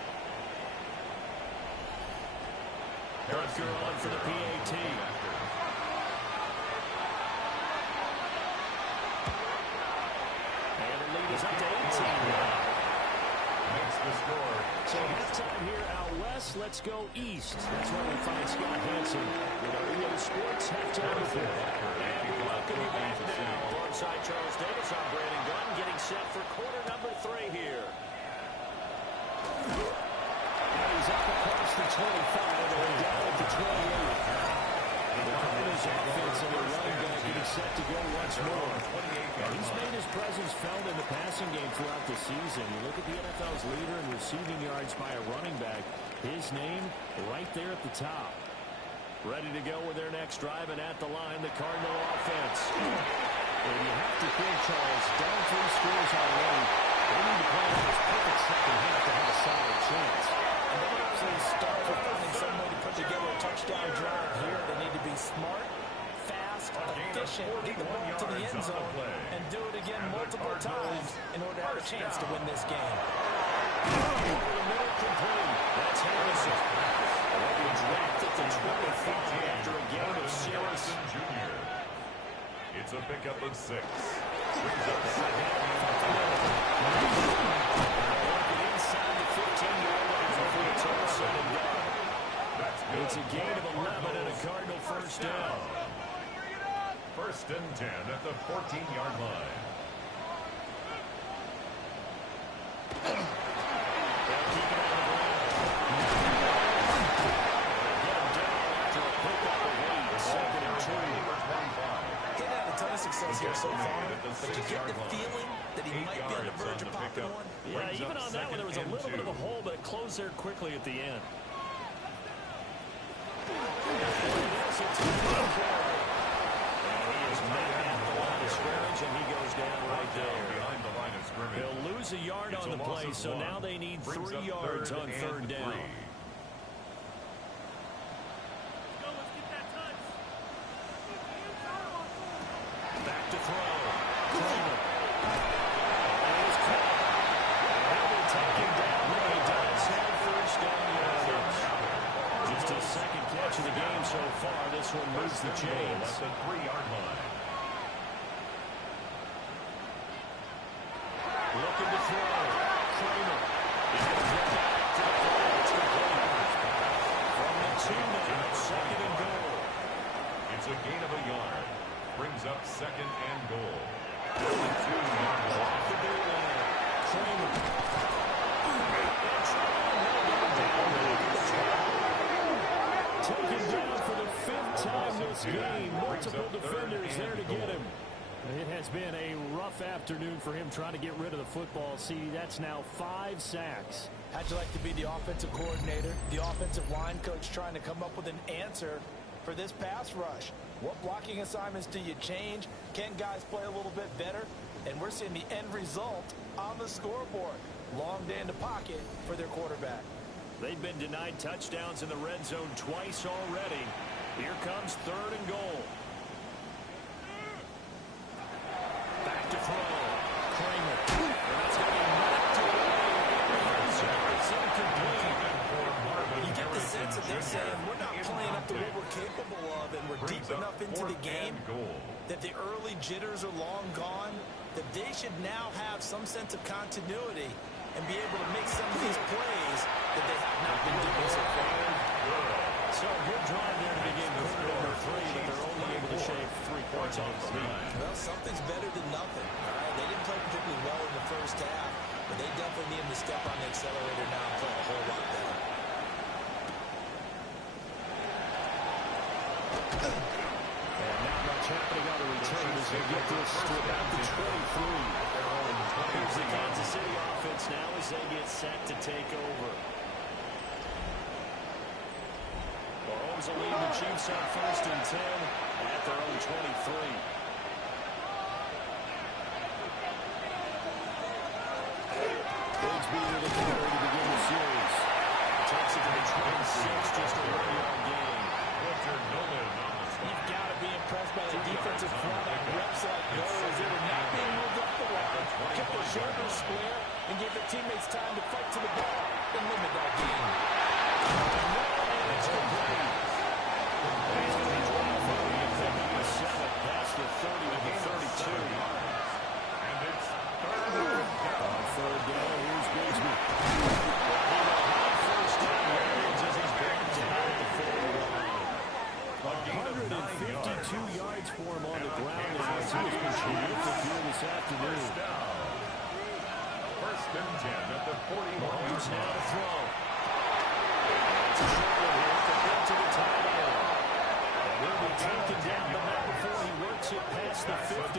Rutger on for the PAT. And the lead is up to 18 now. Makes the score. So halftime here out west. Let's go east. That's where we find Scott Hansen with our EA Sports halftime report. And we welcome you back now. Alongside Charles Davis, I'm Brandon Gunn, getting set for quarter number 3 here. He's up across the 25 and down at the 28. And the Cardinals offense and their running back getting set to go once more. He's made his presence felt in the passing game throughout the season. You look at the NFL's leader in receiving yards by a running back. His name right there at the top. Ready to go with their next drive, and at the line, the Cardinal offense. And you have to think, Charles, down 3 scores already. They need to play out this perfect second half to have a solid chance. And they actually start with finding some way to put together a touchdown drive here. They need to be smart, fast, efficient, get the ball to the end zone, and do it again multiple times in order to have a chance to win this game. Over the middle, complete. That's Harrison. They'll be dropped at the 25 after a gain of 6. Jr. It's a pickup of 6. Brings up second. Inside the 15-yard line before it's all said and done. It's a gain of 11 and a Cardinal first down. First and 10 at the 14-yard line. They'll keep it on the ground. Get him down after a pickup of 8. Second and 2. He's had a ton of success here so far, but you get the feeling that he might be on the verge of popping one. Yeah, even on that one, there was a little bit of a hole, but it closed there quickly at the end. And he goes down right there. Behind the line of scrimmage. He'll lose a yard on the play, so now they need 3 yards on third down. Back to throw. Kramer. And he's caught. And they take him down. He does have first down yardage. Just his second catch of the game so far. This one moves the chains. At the 3-yard line. Looking to throw. Kramer. He's going to get back to the play. It's complete. From the 2 now, second and goal. It's a gain of a yard. Brings up second and goal. 2-yard line. Off the boot line. Kramer. Taken down for the 5th time this game. Multiple defenders there to get him. It has been a rough afternoon for him trying to get rid of the football. See, that's now 5 sacks. How'd you like to be the offensive coordinator, the offensive line coach trying to come up with an answer for this pass rush? What blocking assignments do you change? Can guys play a little bit better? And we're seeing the end result on the scoreboard. Long day in the pocket for their quarterback. They've been denied touchdowns in the red zone twice already. Here comes third and goal. Back to throw. Kramer. And that's going to be knocked away. It's incomplete. You get the sense that they're saying we're not playing up to what we're capable of, and we're deep enough into the game that the early jitters are long gone, that they should now have some sense of continuity and be able to make some of these plays that they have not been doing so far. So a good drive there to begin quarter number 3, but they're only able to shave 3 points off the lead. Well, something's better than nothing. All right, they didn't play particularly well in the first half, but they definitely need to step on the accelerator now and play a whole lot better. And not much happening on the return as they get this to about the 23. Here's the Kansas City offense now as they get set to take over. Mahomes will lead the Chiefs on 1st and 10 at their own 23. Bigsby with a carry to begin the series. Takes it to the 26, just a 1-yard gain. You've got to be impressed by the defensive front on reps like those. They were not being moved off the line, kept their shoulders square, and gave their teammates time to fight to the ball and limit that gain. And it's complete. He's going to be dropped for the 7 past the 30 to the 32. And it's On 3rd down, here's Bigsby. First down yards as he's brought down at the 40-line. 152 yards for him on the ground as he has been terrific here this afternoon. First and 10 at the 41. Mahomes now to throw. It's a short one here, complete to the tight end. And he'll be taken down, but not before he works it past the 50.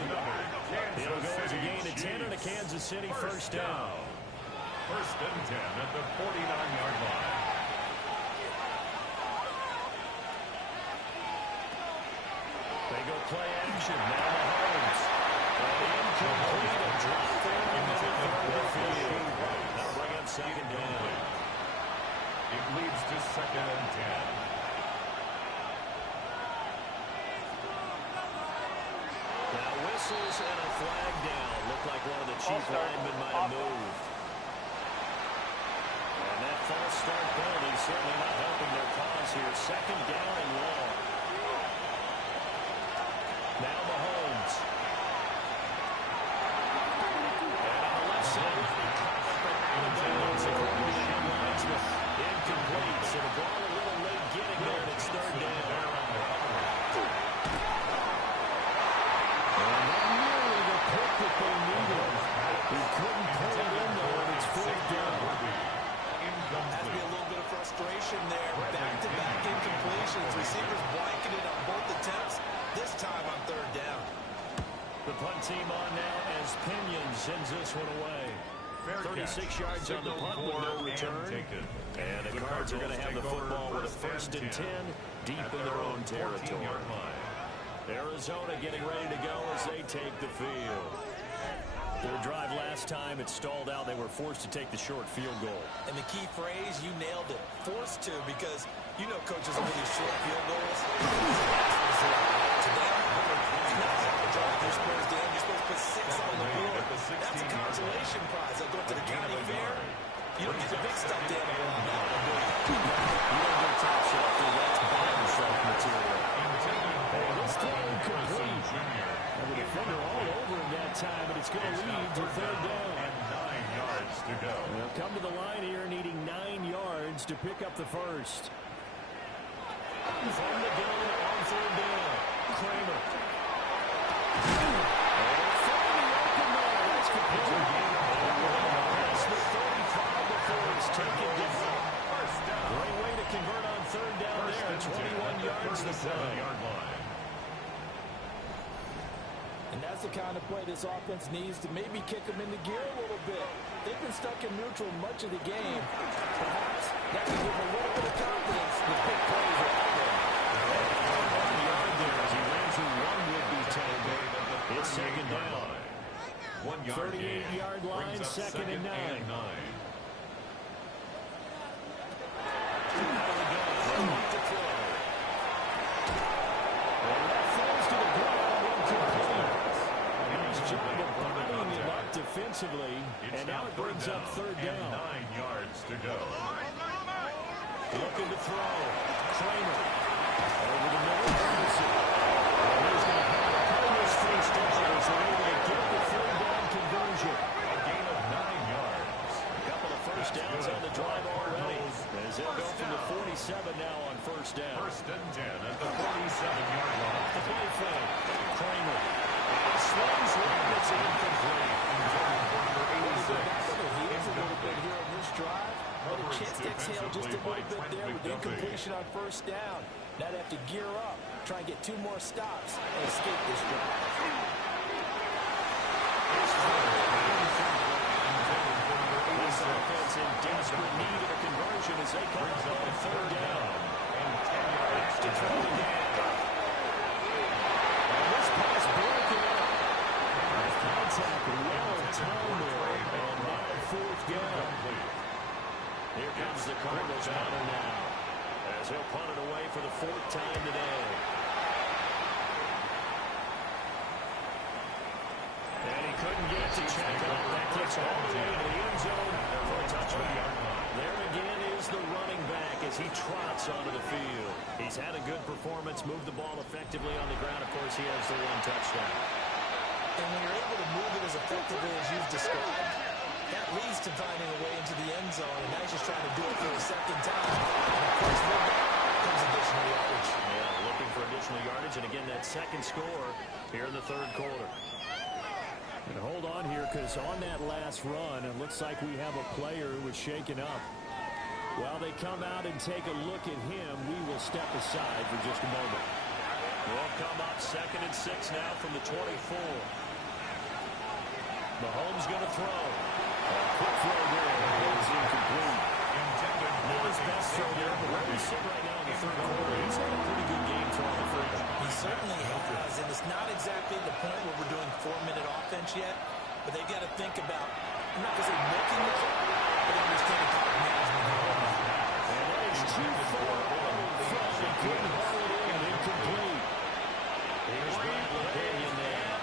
It'll go as a gain of 10 and a Kansas City first down. First and 10 at the 49-yard line. They go play action. Now Mahomes. Incomplete. A drop there in the middle of the field. That'll bring up 2nd down. It leads to 2nd and 10. Now whistles and a flag down. Looked like one of the chief linemen might have moved. And that false start penalty certainly not helping their cause here. 2nd down and long. Now Mahomes. And on the left side, incomplete. So the ball a little late getting there, and it's 3rd down. And not nearly the pick that they needed. He couldn't pull it in there, and it's 4th down. Has to be a little bit of frustration there. Back-to-back incompletions. Receivers blanketed on both attempts. This time on 3rd down. The punt team on now as Pinion sends this one away. 36 yards on the punt with no return. And the Cards are going to have the football with a 1st and 10 deep in their own territory. Arizona getting ready to go as they take the field. Their drive last time, it stalled out. They were forced to take the short field goal. And the key phrase, you nailed it. Forced to, because you know coaches are really short field goals. To them, it's not how to drive your Spurs down. You're supposed to put 6 on the board. That's a consolation prize. I go to the county fair. You don't get the big stuff down the line. You don't get top shelf, dude. That's bottom shelf material. And this throw complete. And the defender all over him that time, and it's going to lead to 3rd down. And 9 yards to go. They'll come to the line here needing 9 yards to pick up the first. From the gun on 3rd down. Kramer. And finally open there. That's complete. Past the 35 before it's taken down. Great way to convert on 3rd down there. 21 yards to play. 7-yard line. And that's the kind of play this offense needs to maybe kick them into gear a little bit. They've been stuck in neutral much of the game. Perhaps that can give them a little bit of confidence with big plays are out there. There as he ran through one would-be tackle. It's 2nd down. 38-yard line, 2nd and 9. Defensively, and now it brings up 3rd down. 9 yards to go. Looking to throw. Kramer. Over the middle. And he's going to have the Cardinals first down as they're able to get the 3rd down conversion. A gain of 9 yards. A couple of first downs on the drive already. As they'll go from the 47 now on 1st down. 1st and 10 at the 47-yard line. The play fake. Kramer. And slings right. It's incomplete. A little bit here on this drive. Had a chance to exhale just a little bit there with incompletion on 1st down. Now they have to gear up, try and get 2 more stops, and escape this drive. they come up on third down. Back to throw again. And this pass broken up. Contact well timed there. And now fourth down. Here comes the Cardinals punter now, as he'll punt it away for the fourth time today. And he couldn't get to check up. That gets all the way to the end zone for a touchdown. There again is the running back as he trots onto the field. He's had a good performance, moved the ball effectively on the ground. Of course, he has the one touchdown. And when you're able to move it as effectively as you've described, that leads to finding a way into the end zone, and now he's just trying to do it for a second time. And of course, with that comes additional yardage. Yeah, looking for additional yardage, and again, that second score here in the third quarter. And hold on here, because on that last run, it looks like we have a player who was shaken up. While they come out and take a look at him, we will step aside for just a moment. We'll come up 2nd and 6 now from the 24. Mahomes going to throw. A quick throw there is incomplete. Not his best throw there, but where we sit right now in the third quarter, he's had a pretty good game for all the fringe. He certainly has, and it's not exactly the point where we're doing 4-minute offense yet, but they've got to think about, I'm not going to say milking the clock, but understanding clock management here. And that is too far on the front. They couldn't haul it in, incomplete. Here's Bradley Pinion there,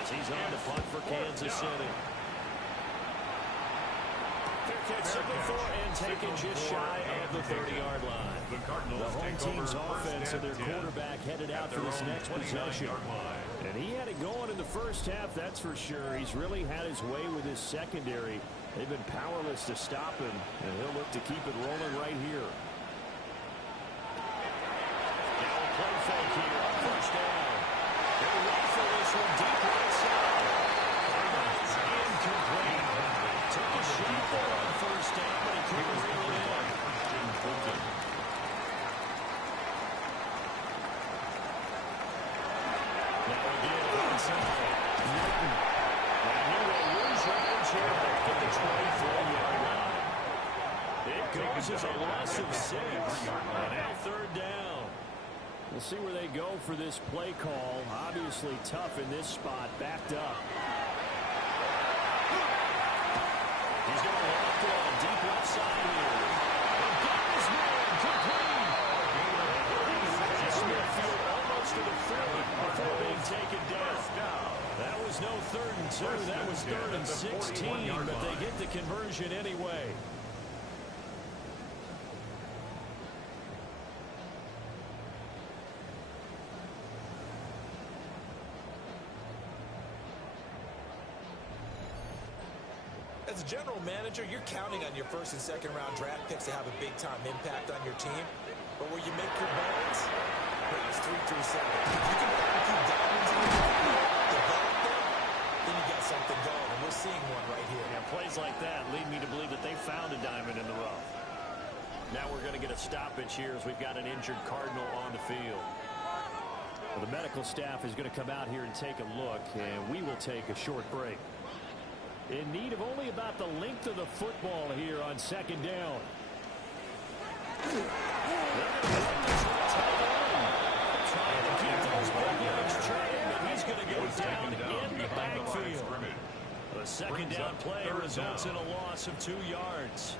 as he's on the punt for Kansas City. Fair catch signal for and taken just shy of the 30-yard line. The home team's offense and their quarterback headed out for this next possession. And he had it going in the first half, that's for sure. He's really had his way with his secondary. They've been powerless to stop him, and he'll look to keep it rolling right here. Now a play fake here on first down. They'll rifle this one deep right side. That's incomplete. Took a shot there on first down, but he couldn't reel it in. Now again, inside. Newton. And he will lose yards here back at the 24-yard line. It goes as a loss of 6. And now third down. We'll see where they go for this play call. Obviously tough in this spot, backed up. He's going to lock it on deep left side here. And got his man complete. Smithfield almost to the 30 before being taken down. That was no 3rd and 2. That was 3rd and 16, but they get the conversion anyway. As a general manager, you're counting on your first and second round draft picks to have a big-time impact on your team. But where you make your bets, rounds 3 through 7. If you can find a few diamonds in the rough, develop them, then you got something going. And we're seeing one right here. Yeah, plays like that lead me to believe that they found a diamond in the rough. Now we're going to get a stoppage here as we've got an injured Cardinal on the field. Well, the medical staff is going to come out here and take a look, and we will take a short break. In need of only about the length of the football here on second down. Trying to keep those big legs trailing, but he's going to go down in the backfield. The second down play results in a loss of 2 yards.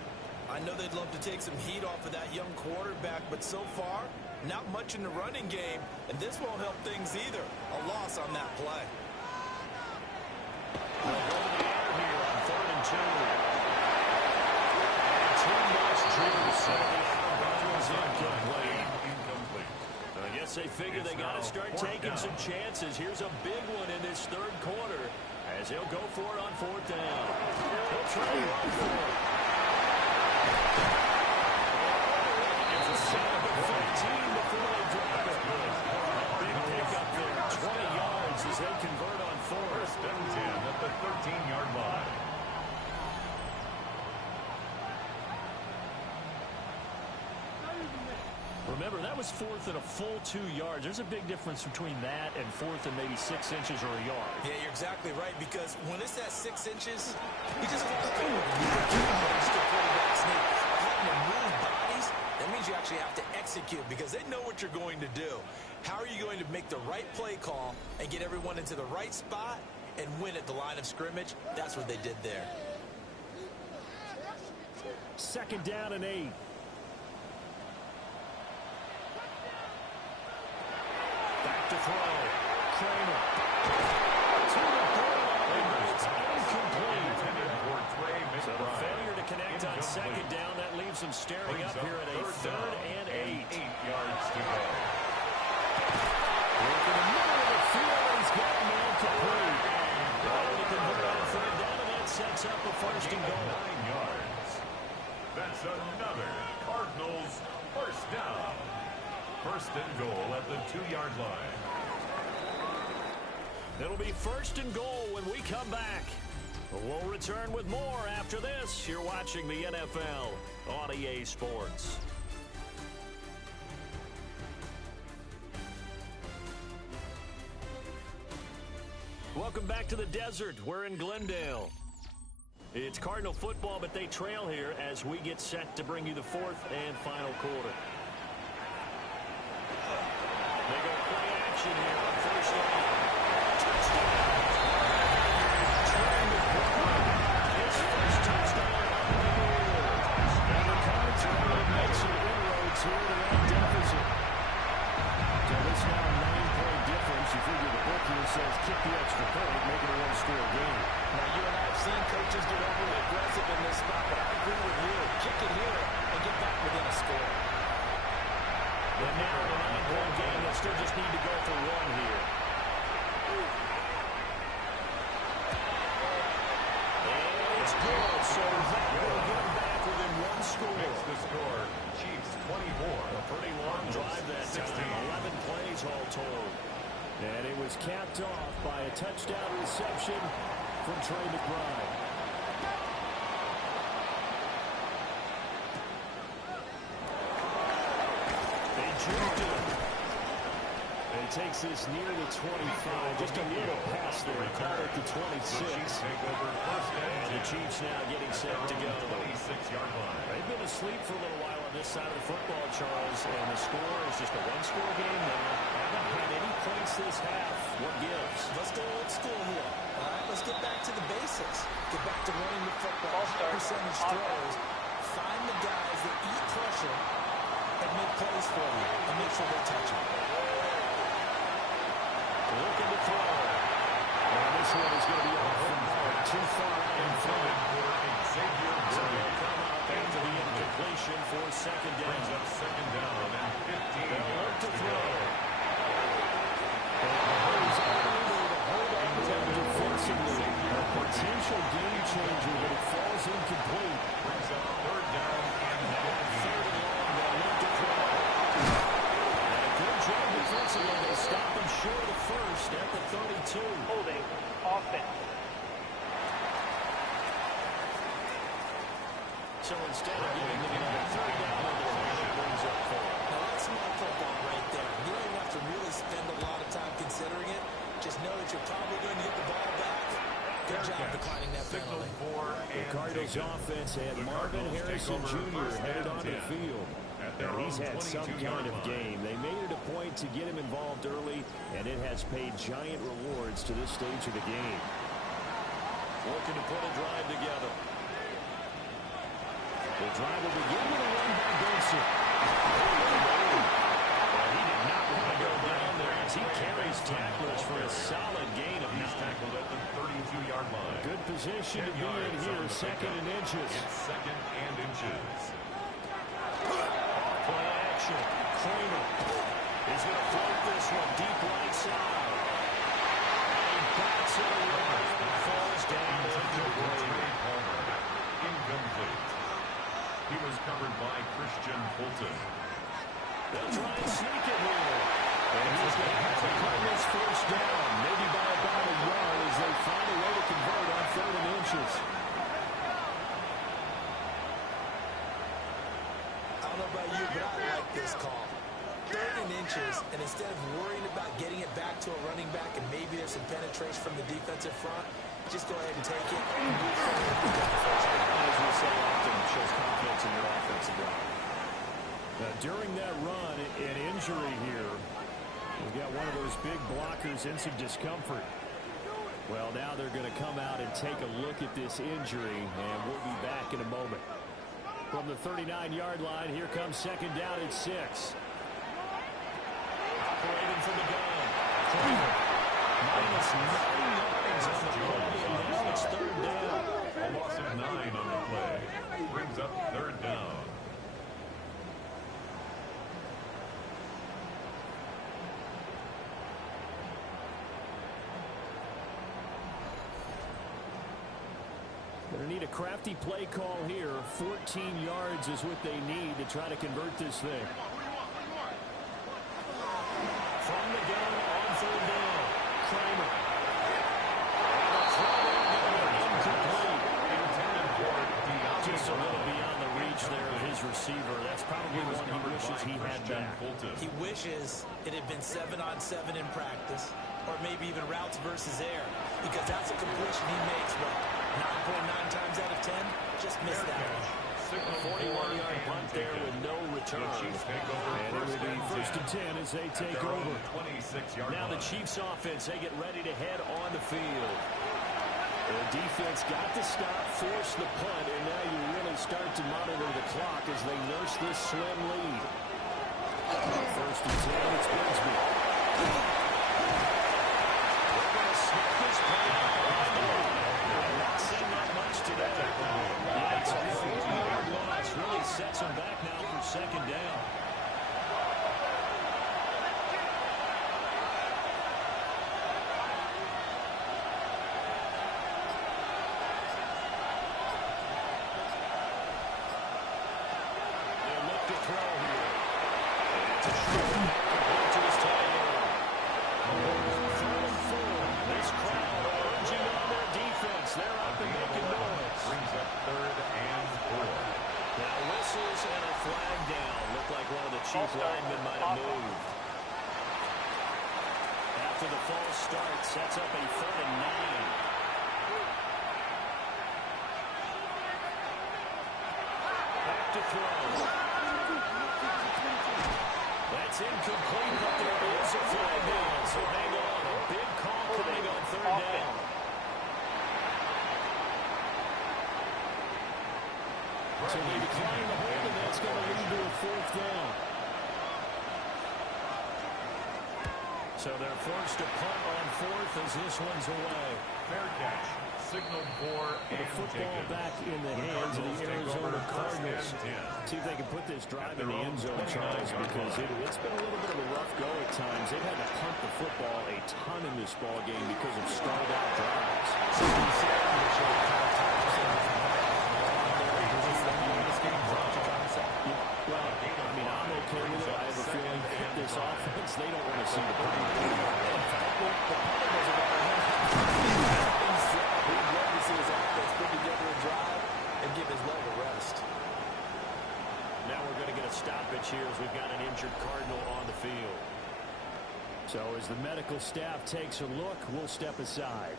I know they'd love to take some heat off of that young quarterback, but so far, not much in the running game, and this won't help things either. A loss on that play. They'll go to the air here on 3rd and 2. And too much juice. So the out was incomplete. I guess they figure they got to start taking some chances. Here's a big one in this third quarter as he'll go for it on 4th down. He'll try to run for it. It's a set of 15 before they drop it. Big pickup there, 20 yards as they convert on 4th. 1st and 10 at the 13-yard line. Remember, that was 4th and a full 2 yards. There's a big difference between that and 4th and maybe 6 inches or a yard. Yeah, you're exactly right, because when it's at 6 inches, you just feel like the quarterback sneak. Having to move make the right play call and get everyone into the right spot and win at the line of scrimmage. That's what they did there. 2nd down and 8. Back to throw. Kramer. To the goal line, but it's incomplete. So the failure to connect on 2nd down, that leaves them staring up here at a 3rd and 8. 8 yards to go. Look in the middle of the field, he's got a man complete. Able to convert on 3rd down, and that sets up a 1st and goal. 9 yards. That's another Cardinals 1st down. 1st and goal at the 2-yard line. It'll be 1st and goal when we come back. We'll return with more after this. You're watching the NFL on EA Sports. Welcome back to the desert. We're in Glendale. It's Cardinal football, but they trail here as we get set to bring you the 4th and final quarter. They go play action here on 1st down. Touchdown. Trey McBride. His 1st touchdown on the year. And the Cards are able to make some inroads here to that deficit. So this now a 9-point difference. You figure the book here says kick the extra point, make it a 1-score game. Now, you and I have seen coaches get overly aggressive in this spot, but I agree with you. Kick it here and get back within a score. And now in a 9-point game, they still just need to go for 1 here. And it's good, so that will get them back within 1 score. Makes the score Chiefs 24. A pretty long drive that 16. time, 11 plays all told. And it was capped off by a touchdown reception from Trey McBride. They juked it. And it takes this near the 25. Just a little pass there. Call it the 26. Take over 1st And the Chiefs now getting set to go. 26-yard line. They've been asleep for a little while on this side of the football, Charles, and the score is just a 1-score game now. Haven't had any points this half. What gives? Let's go old school here. All right, let's get back to the basics. Get back to running the football. Ball start. Percentage throws. Find the guys that eat pressure and make plays for you and make sure they touch it. Looking to throw. And this one is going to be off from too far out in front. So they'll come up after the incompletion for 2nd down. Brings up 2nd down and 15 They'll look yards to to throw. go. Mahomes unable to hold on to him defensively. A potential game changer, but it falls incomplete. Brings up 3rd down and 15. 3rd and long, they'll look to throw. And a good job defensively. They stop him short of 1st at the 32. Holding. Offense. So instead of giving them another 3rd down, the defender brings up 4. Now, that's smart football right there. You don't even have to really spend a lot of time considering it. Just know that you're probably going to get the ball back. Good job declining that Signal penalty. 4 The and Cardinals taken. offense had The Marvin Cardinals Harrison take over Jr. 1st headed and onto the 10 field. at their And he's own had some 22-yard kind of line. game. They made it a point to get him involved early, and it has paid giant rewards to this stage of the game. Looking to put a drive together. The drive will begin with a run by Benson. Well, he did not want to go down there as he carries tacklers for a solid gain of He's 9. tackled at the 32-yard line. Good position to 10 be in yards here, on the 2nd and pickup. inches. It's 2nd and inches. Play action. Kramer is going to float this one deep right side. And he bats it away and it falls down to Brady. Incomplete. He was covered by Christian Fulton. They'll try and sneak it here. And he's going to have the Cardinals 1st down, maybe by about a yard as they find a way to convert on 3rd and inches. I don't know about you, but I like this call. 3rd and inches, and instead of worrying about getting it back to a running back and maybe there's some penetration from the defensive front, just go ahead and take it and move forward. As we say often, shows confidence in your offensive line. During that run, an injury here We've got one of those big blockers in some discomfort. Well, now they're going to come out and take a look at this injury, and we'll be back in a moment. From the 39-yard line, here comes second down and 6. Operating from the gun. Kramer. Minus 9 yards on the play, and now it's third down. A loss of 9 on the play. Brings up third down. Going to need a crafty play call here. 14 yards is what they need to try to convert this thing. From the gun on third down. Kramer. Incomplete. Just a little beyond the reach there of his receiver. That's probably one he wishes he had back. He wishes it had been 7-on-7 in practice, or maybe even routes versus air, because that's a completion he makes, but 9.9 times out of 10, just missed that one. A 41-yard punt there with no return. And it will be first and 10 as they take over. Now the Chiefs offense, they get ready to head on the field. The defense got the stop, forced the punt, and now you really start to monitor the clock as they nurse this slim lead. First and 10, it's Bigsby. They're going to snap this play out. Not seeing that much today. Yeah, it's a 40-yard loss. Really sets them back now for second down. Chief lineman might have moved. After the false start, sets up a 3rd and 9. Back to throw. That's incomplete, but there is a flag down. So hang on. A big call coming on 3rd down. So they decline the hold, and that's going to lead to a 4th down. So they're forced to punt on 4th as this one's away. Fair catch. Signal for the football back in the hands of the Arizona Cardinals. See if they can put this drive in the end zone, Charles, because it's been a little bit of a rough go at times. They've had to punt the football a ton in this ball game because of stalled out drives. Well, I mean, I'm okay with it. I have a feeling that this offense, they don't want to see the punt. In fact, the punt was about He'd love to see his offense put together a drive and give his leg a rest. Now we're going to get a stoppage here as we've got an injured Cardinal on the field. So as the medical staff takes a look, we'll step aside.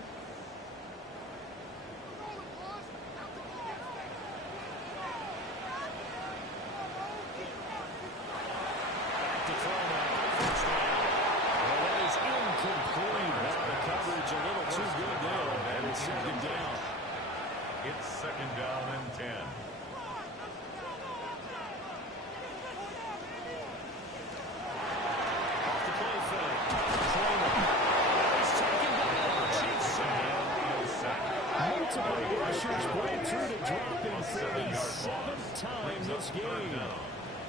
It's 2nd down and 10. Off the play fake. Kramer. He's taken down. Chiefs. Multiple rushers break through to drop him for the 7th time this game.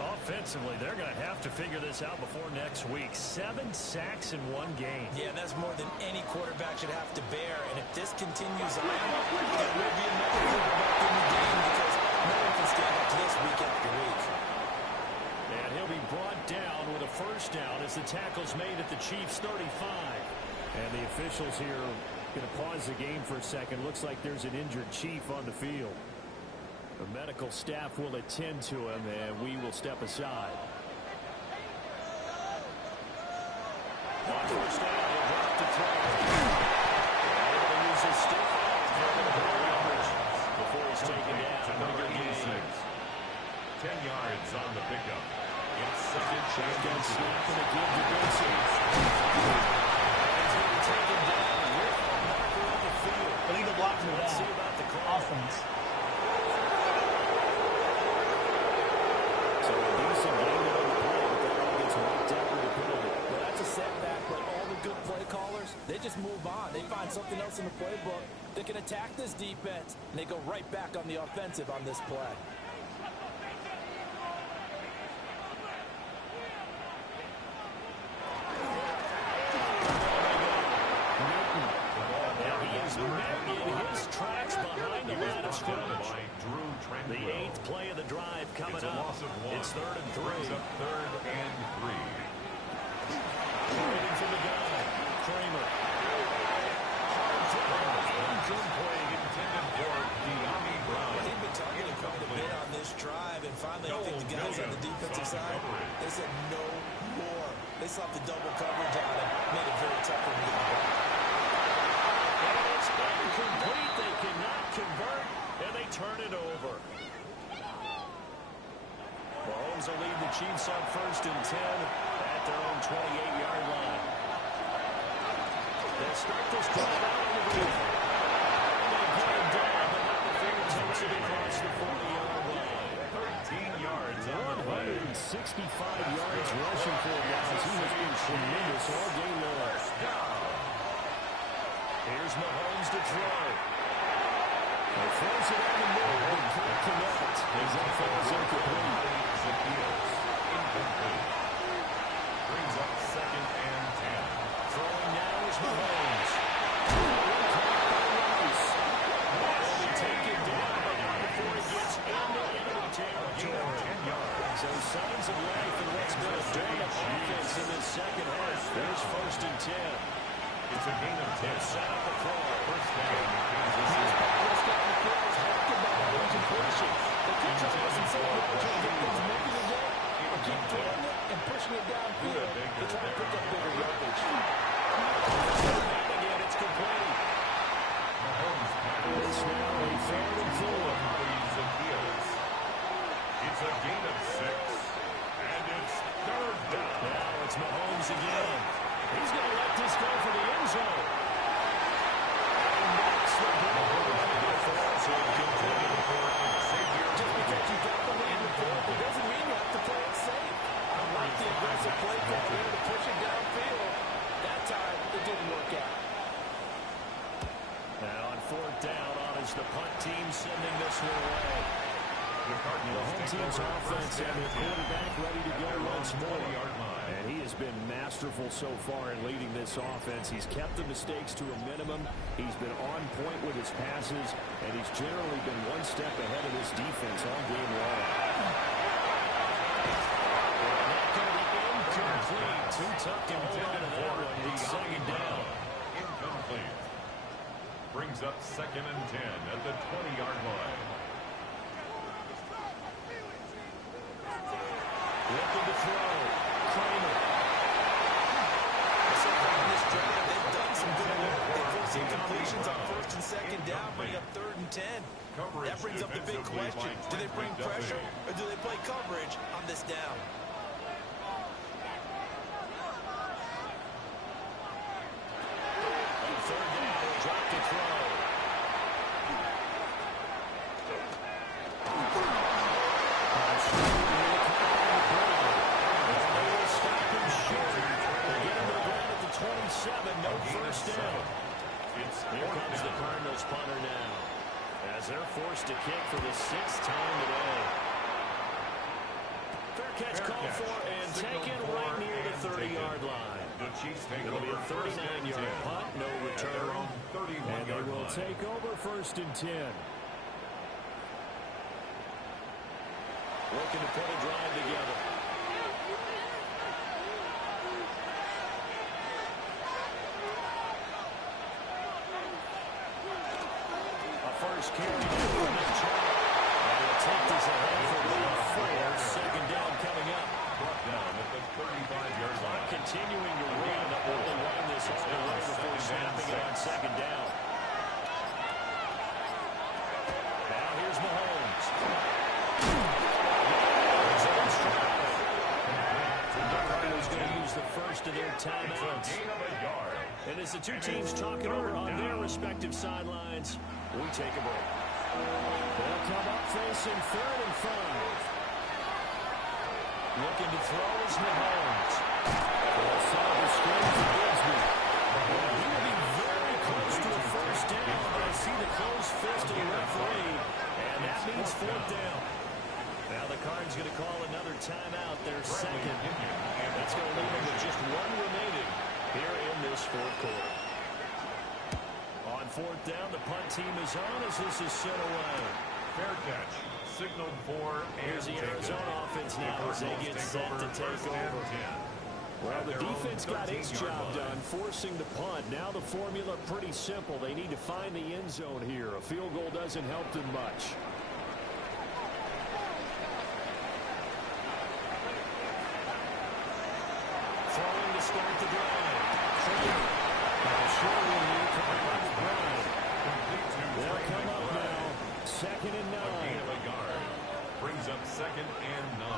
Offensively, they're going to have to figure this out before next week. 7 sacks in one game. Yeah, that's more than any quarterback should have to bear. And if this continues on, there will be another quarterback in the game because no one can stand up to this week after week. And he'll be brought down with a first down as the tackle's made at the Chiefs' 35. And the officials here going to pause the game for a second. Looks like there's an injured Chief on the field. The medical staff will attend to him, and we will step aside. On first down, he'll drop to throw. Able to use his stick before he's taken down. 10 yards on the pickup. It's second Shotgun and snap and a give to Benson. He's going to be taken down with the marker on the field. Illegal block for Let's see that. about the call. Offense. So a decent game on the play, but that all gets wiped out with a penalty. Well, that's a setback, but all the good play callers, they just move on. They find something else in the playbook. They can attack this defense, and they go right back on the offensive on this play. Now he is met in his tracks behind the line of scrimmage. by Drew The Tranquil. 8th play of the drive coming It's a up. loss of 1. It's 3rd and 3. Brings up 3rd and 3. Waiting for the gun. Kramer. Incomplete. Intended for De'Ami Brown. They've been talking quite a bit on this drive, and finally I think the guys on the defensive side, they said no more. They slapped the double coverage on him, made it very tough for him to get the ball. And it's incomplete. They cannot convert, and they turn it over. Mahomes will lead the Chiefs on 1st and 10 at their own 28-yard line. They'll start this drive out on the roof. They get him down, but not before he takes it across the 40-yard line. 13 yards on the play. 165 yards rushing for guys. He has been tremendous all game long. Here's Mahomes to throw. He throws it on the middle, but can't connect as that falls incomplete. Incomplete. Brings up 2nd and 10. Throwing now is Mahomes. Rice. Will be taken down, but not before he gets into enemy territory. 10 yards. So signs of life in what's been a dormant offense in this second half. There's 1st and 10. It's a gain of 10. Set up the throw. First down, Kansas He's City. back to start the field. He's happy about that incompletion. The kick tries and say, "Look, can get things moving again," or keep throwing it and pushing it downfield to try to pick up bigger yardage. Again, it's complete. Mahomes It's now a 3rd and 4. It's a gain of 6. And it's 3rd down. Now it's Mahomes again. He's going to let this go for the end zone. And that's the ball. Just because you got the lead in the fourth, it doesn't mean you have to play it safe. I like the aggressive play call there to push it downfield. That time, it didn't work out. Now on 4th down is the punt team sending this one away. The Cardinals home take team's over offense and their quarterback ready to go once more. 20-yard line. And he has been masterful so far in leading this offense. He's kept the mistakes to a minimum. He's been on point with his passes, and he's generally been one step ahead of this defense all game long. Not going to be incomplete. Too tough to hold on to that one. It's 2nd down. Incomplete. Brings up 2nd and 10 at the 20-yard line. Looking to throw. Kramer. So far in this drive, they've done some good work. They forced incompletions on 1st and 2nd down, bring up 3rd and 10. That brings up the big question. Do they bring pressure, or do they play coverage on this down? On 3rd down, he'll drop to throw. No first down. Here comes the Cardinals punter now, as they're forced to kick for the 6th time today. Fair catch called for and taken right near the 30-yard line. The Chiefs take It'll be over a 39-yard punt, no return. And they will take over 1st and 10. Looking to put a drive together. First carry. And he'll take this ahead for lead 4. 2nd down coming up. Brought down at the 35-yard line. Continuing to run. Only run this all the way before snapping it on 2nd down. Now here's Mahomes. timeouts. Gain of a yard. And as the two teams talk it over on their respective sidelines, we take a break. They'll come up facing 3rd and 5. Looking to throw is Mahomes. They'll set up a screen for Bigsby. And he will be very close to a first down, but I see the closed fist of the referee, and that means 4th down. Now the Cardinals going to call another timeout, their second. And that's going to leave them with just one remaining here in this 4th quarter. On 4th down, the punt team is on as this is sent away. Fair catch. Signaled for. Here's the Arizona offense now as they get set to take over. Well, the defense got its job done, forcing the punt. Now the formula pretty simple. They need to find the end zone here. A field goal doesn't help them much. Throwing to start the drive. They'll come up now. 2nd and 9. Gain of a yard. Brings up 2nd and 9.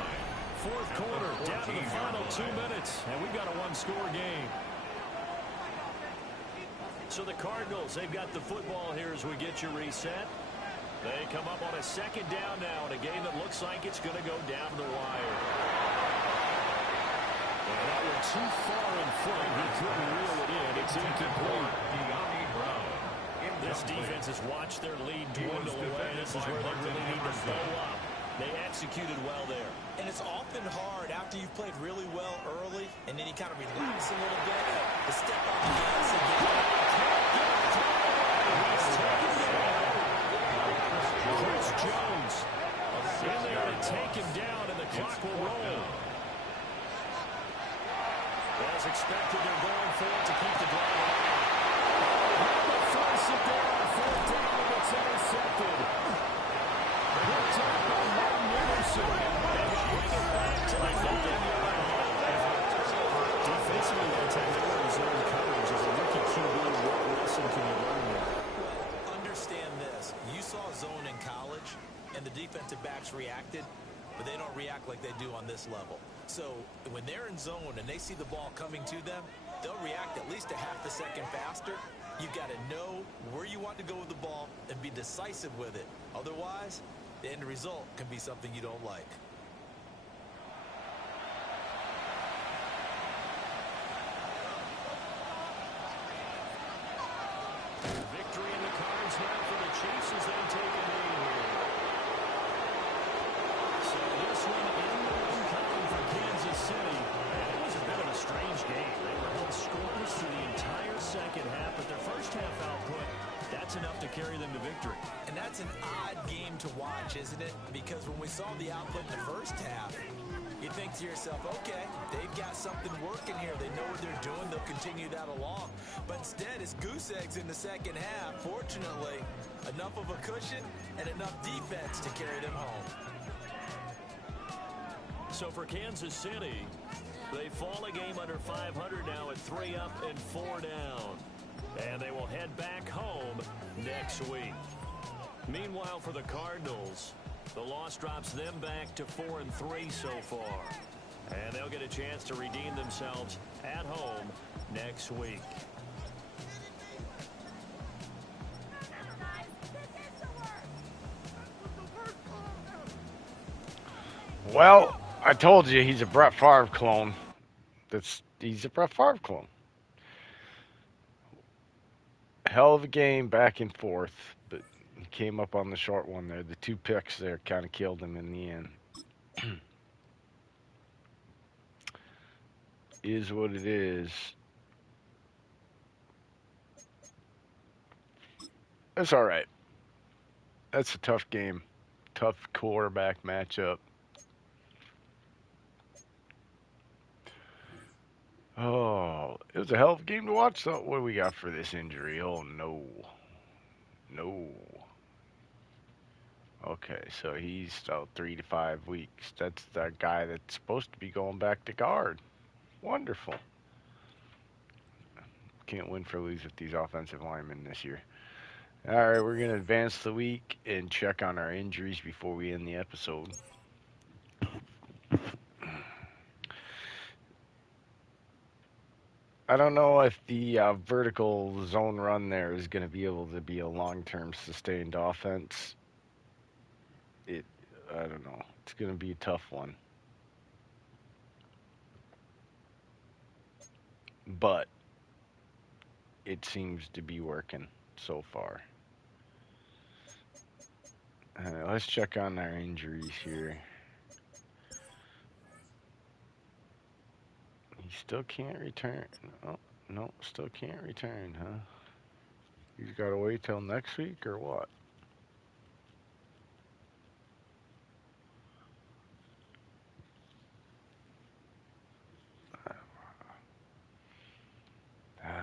4th quarter, down to the final 2 minutes, and we've got a one-score game. So the Cardinals, they've got the football here as we get you reset. They come up on a 2nd down now in a game that looks like it's going to go down the wire. And that went too far in front. He couldn't reel it in. It's incomplete. This defense has watched their lead dwindle away. This is where they really need to blow up. They executed well there. And it's often hard after you've played really well early, and then you kind of relax a little bit to step on the gas again. Chris Jones in there to take him down, and the clock will roll. As expected, they're going for it to keep the drive alive. Force it there on 4th down, and it's intercepted. Picked up by Martin Anderson. And they bring it back to the 5-yard line. Defensively, that time they were in zone coverage as a rookie QB. What lesson can you learn there? Well, understand this. You saw zone in college, and the defensive backs reacted, but they don't react like they do on this level. So when they're in zone and they see the ball coming to them, they'll react at least a half a second faster. You've got to know where you want to go with the ball and be decisive with it. Otherwise, the end result can be something you don't like. Victory in the cards now for the Chiefs as they take a lead here. So this one in the win column for Kansas City. And it was a bit of a strange game. They were held scoreless through the entire second half, but their first half output, that's enough to carry them to victory. And that's an odd game to watch, isn't it? Because when we saw the output in the first half, you think to yourself, okay, they've got something working here. They know what they're doing. They'll continue that along. But instead, it's goose eggs in the second half. Fortunately, enough of a cushion and enough defense to carry them home. So for Kansas City, they fall a game under 500 now at 3 up and 4 down. And they will head back home next week. Meanwhile, for the Cardinals, the loss drops them back to 4-3 so far. And they'll get a chance to redeem themselves at home next week. Well, I told you he's a Brett Favre clone. He's a Brett Favre clone. Hell of a game back and forth, but he came up on the short one there. The 2 picks there kind of killed him in the end. Is what it is. That's all right. That's a tough game. Tough quarterback matchup. Oh, it was a hell of a game to watch. So what do we got for this injury? Oh, no. No. Okay, so he's out 3 to 5 weeks. That's the guy that's supposed to be going back to guard. Wonderful. Can't win for lose with these offensive linemen this year. All right, we're going to advance the week and check on our injuries before we end the episode. I don't know if the vertical zone run there is going to be able to be a long-term sustained offense. I don't know. It's going to be a tough one. But it seems to be working so far. Let's check on our injuries here. He still can't return. Oh, no, still can't return, huh? He's got to wait till next week or what?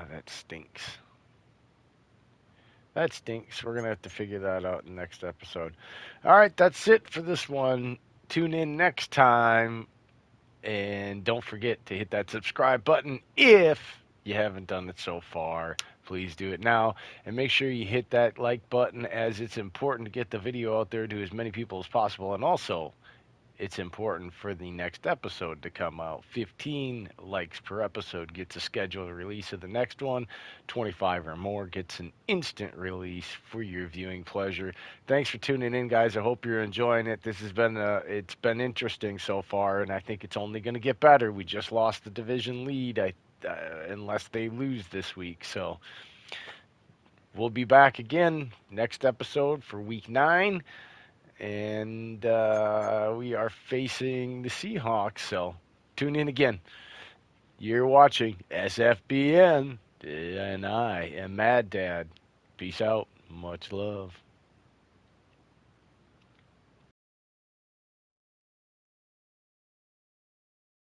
That stinks. That stinks. We're going to have to figure that out in the next episode. All right, that's it for this one. Tune in next time. And don't forget to hit that subscribe button if you haven't done it so far. Please do it now. And make sure you hit that like button, as it's important to get the video out there to as many people as possible. And also, it's important for the next episode to come out. 15 likes per episode gets a scheduled release of the next one. 25 or more gets an instant release for your viewing pleasure. Thanks for tuning in, guys. I hope you're enjoying it. This has been it's been interesting so far, and I think it's only going to get better. We just lost the division lead, unless they lose this week. So we'll be back again next episode for week 9. And we are facing the Seahawks. So tune in again. You're watching SFBN, and I am Mad Dad. Peace out. Much love.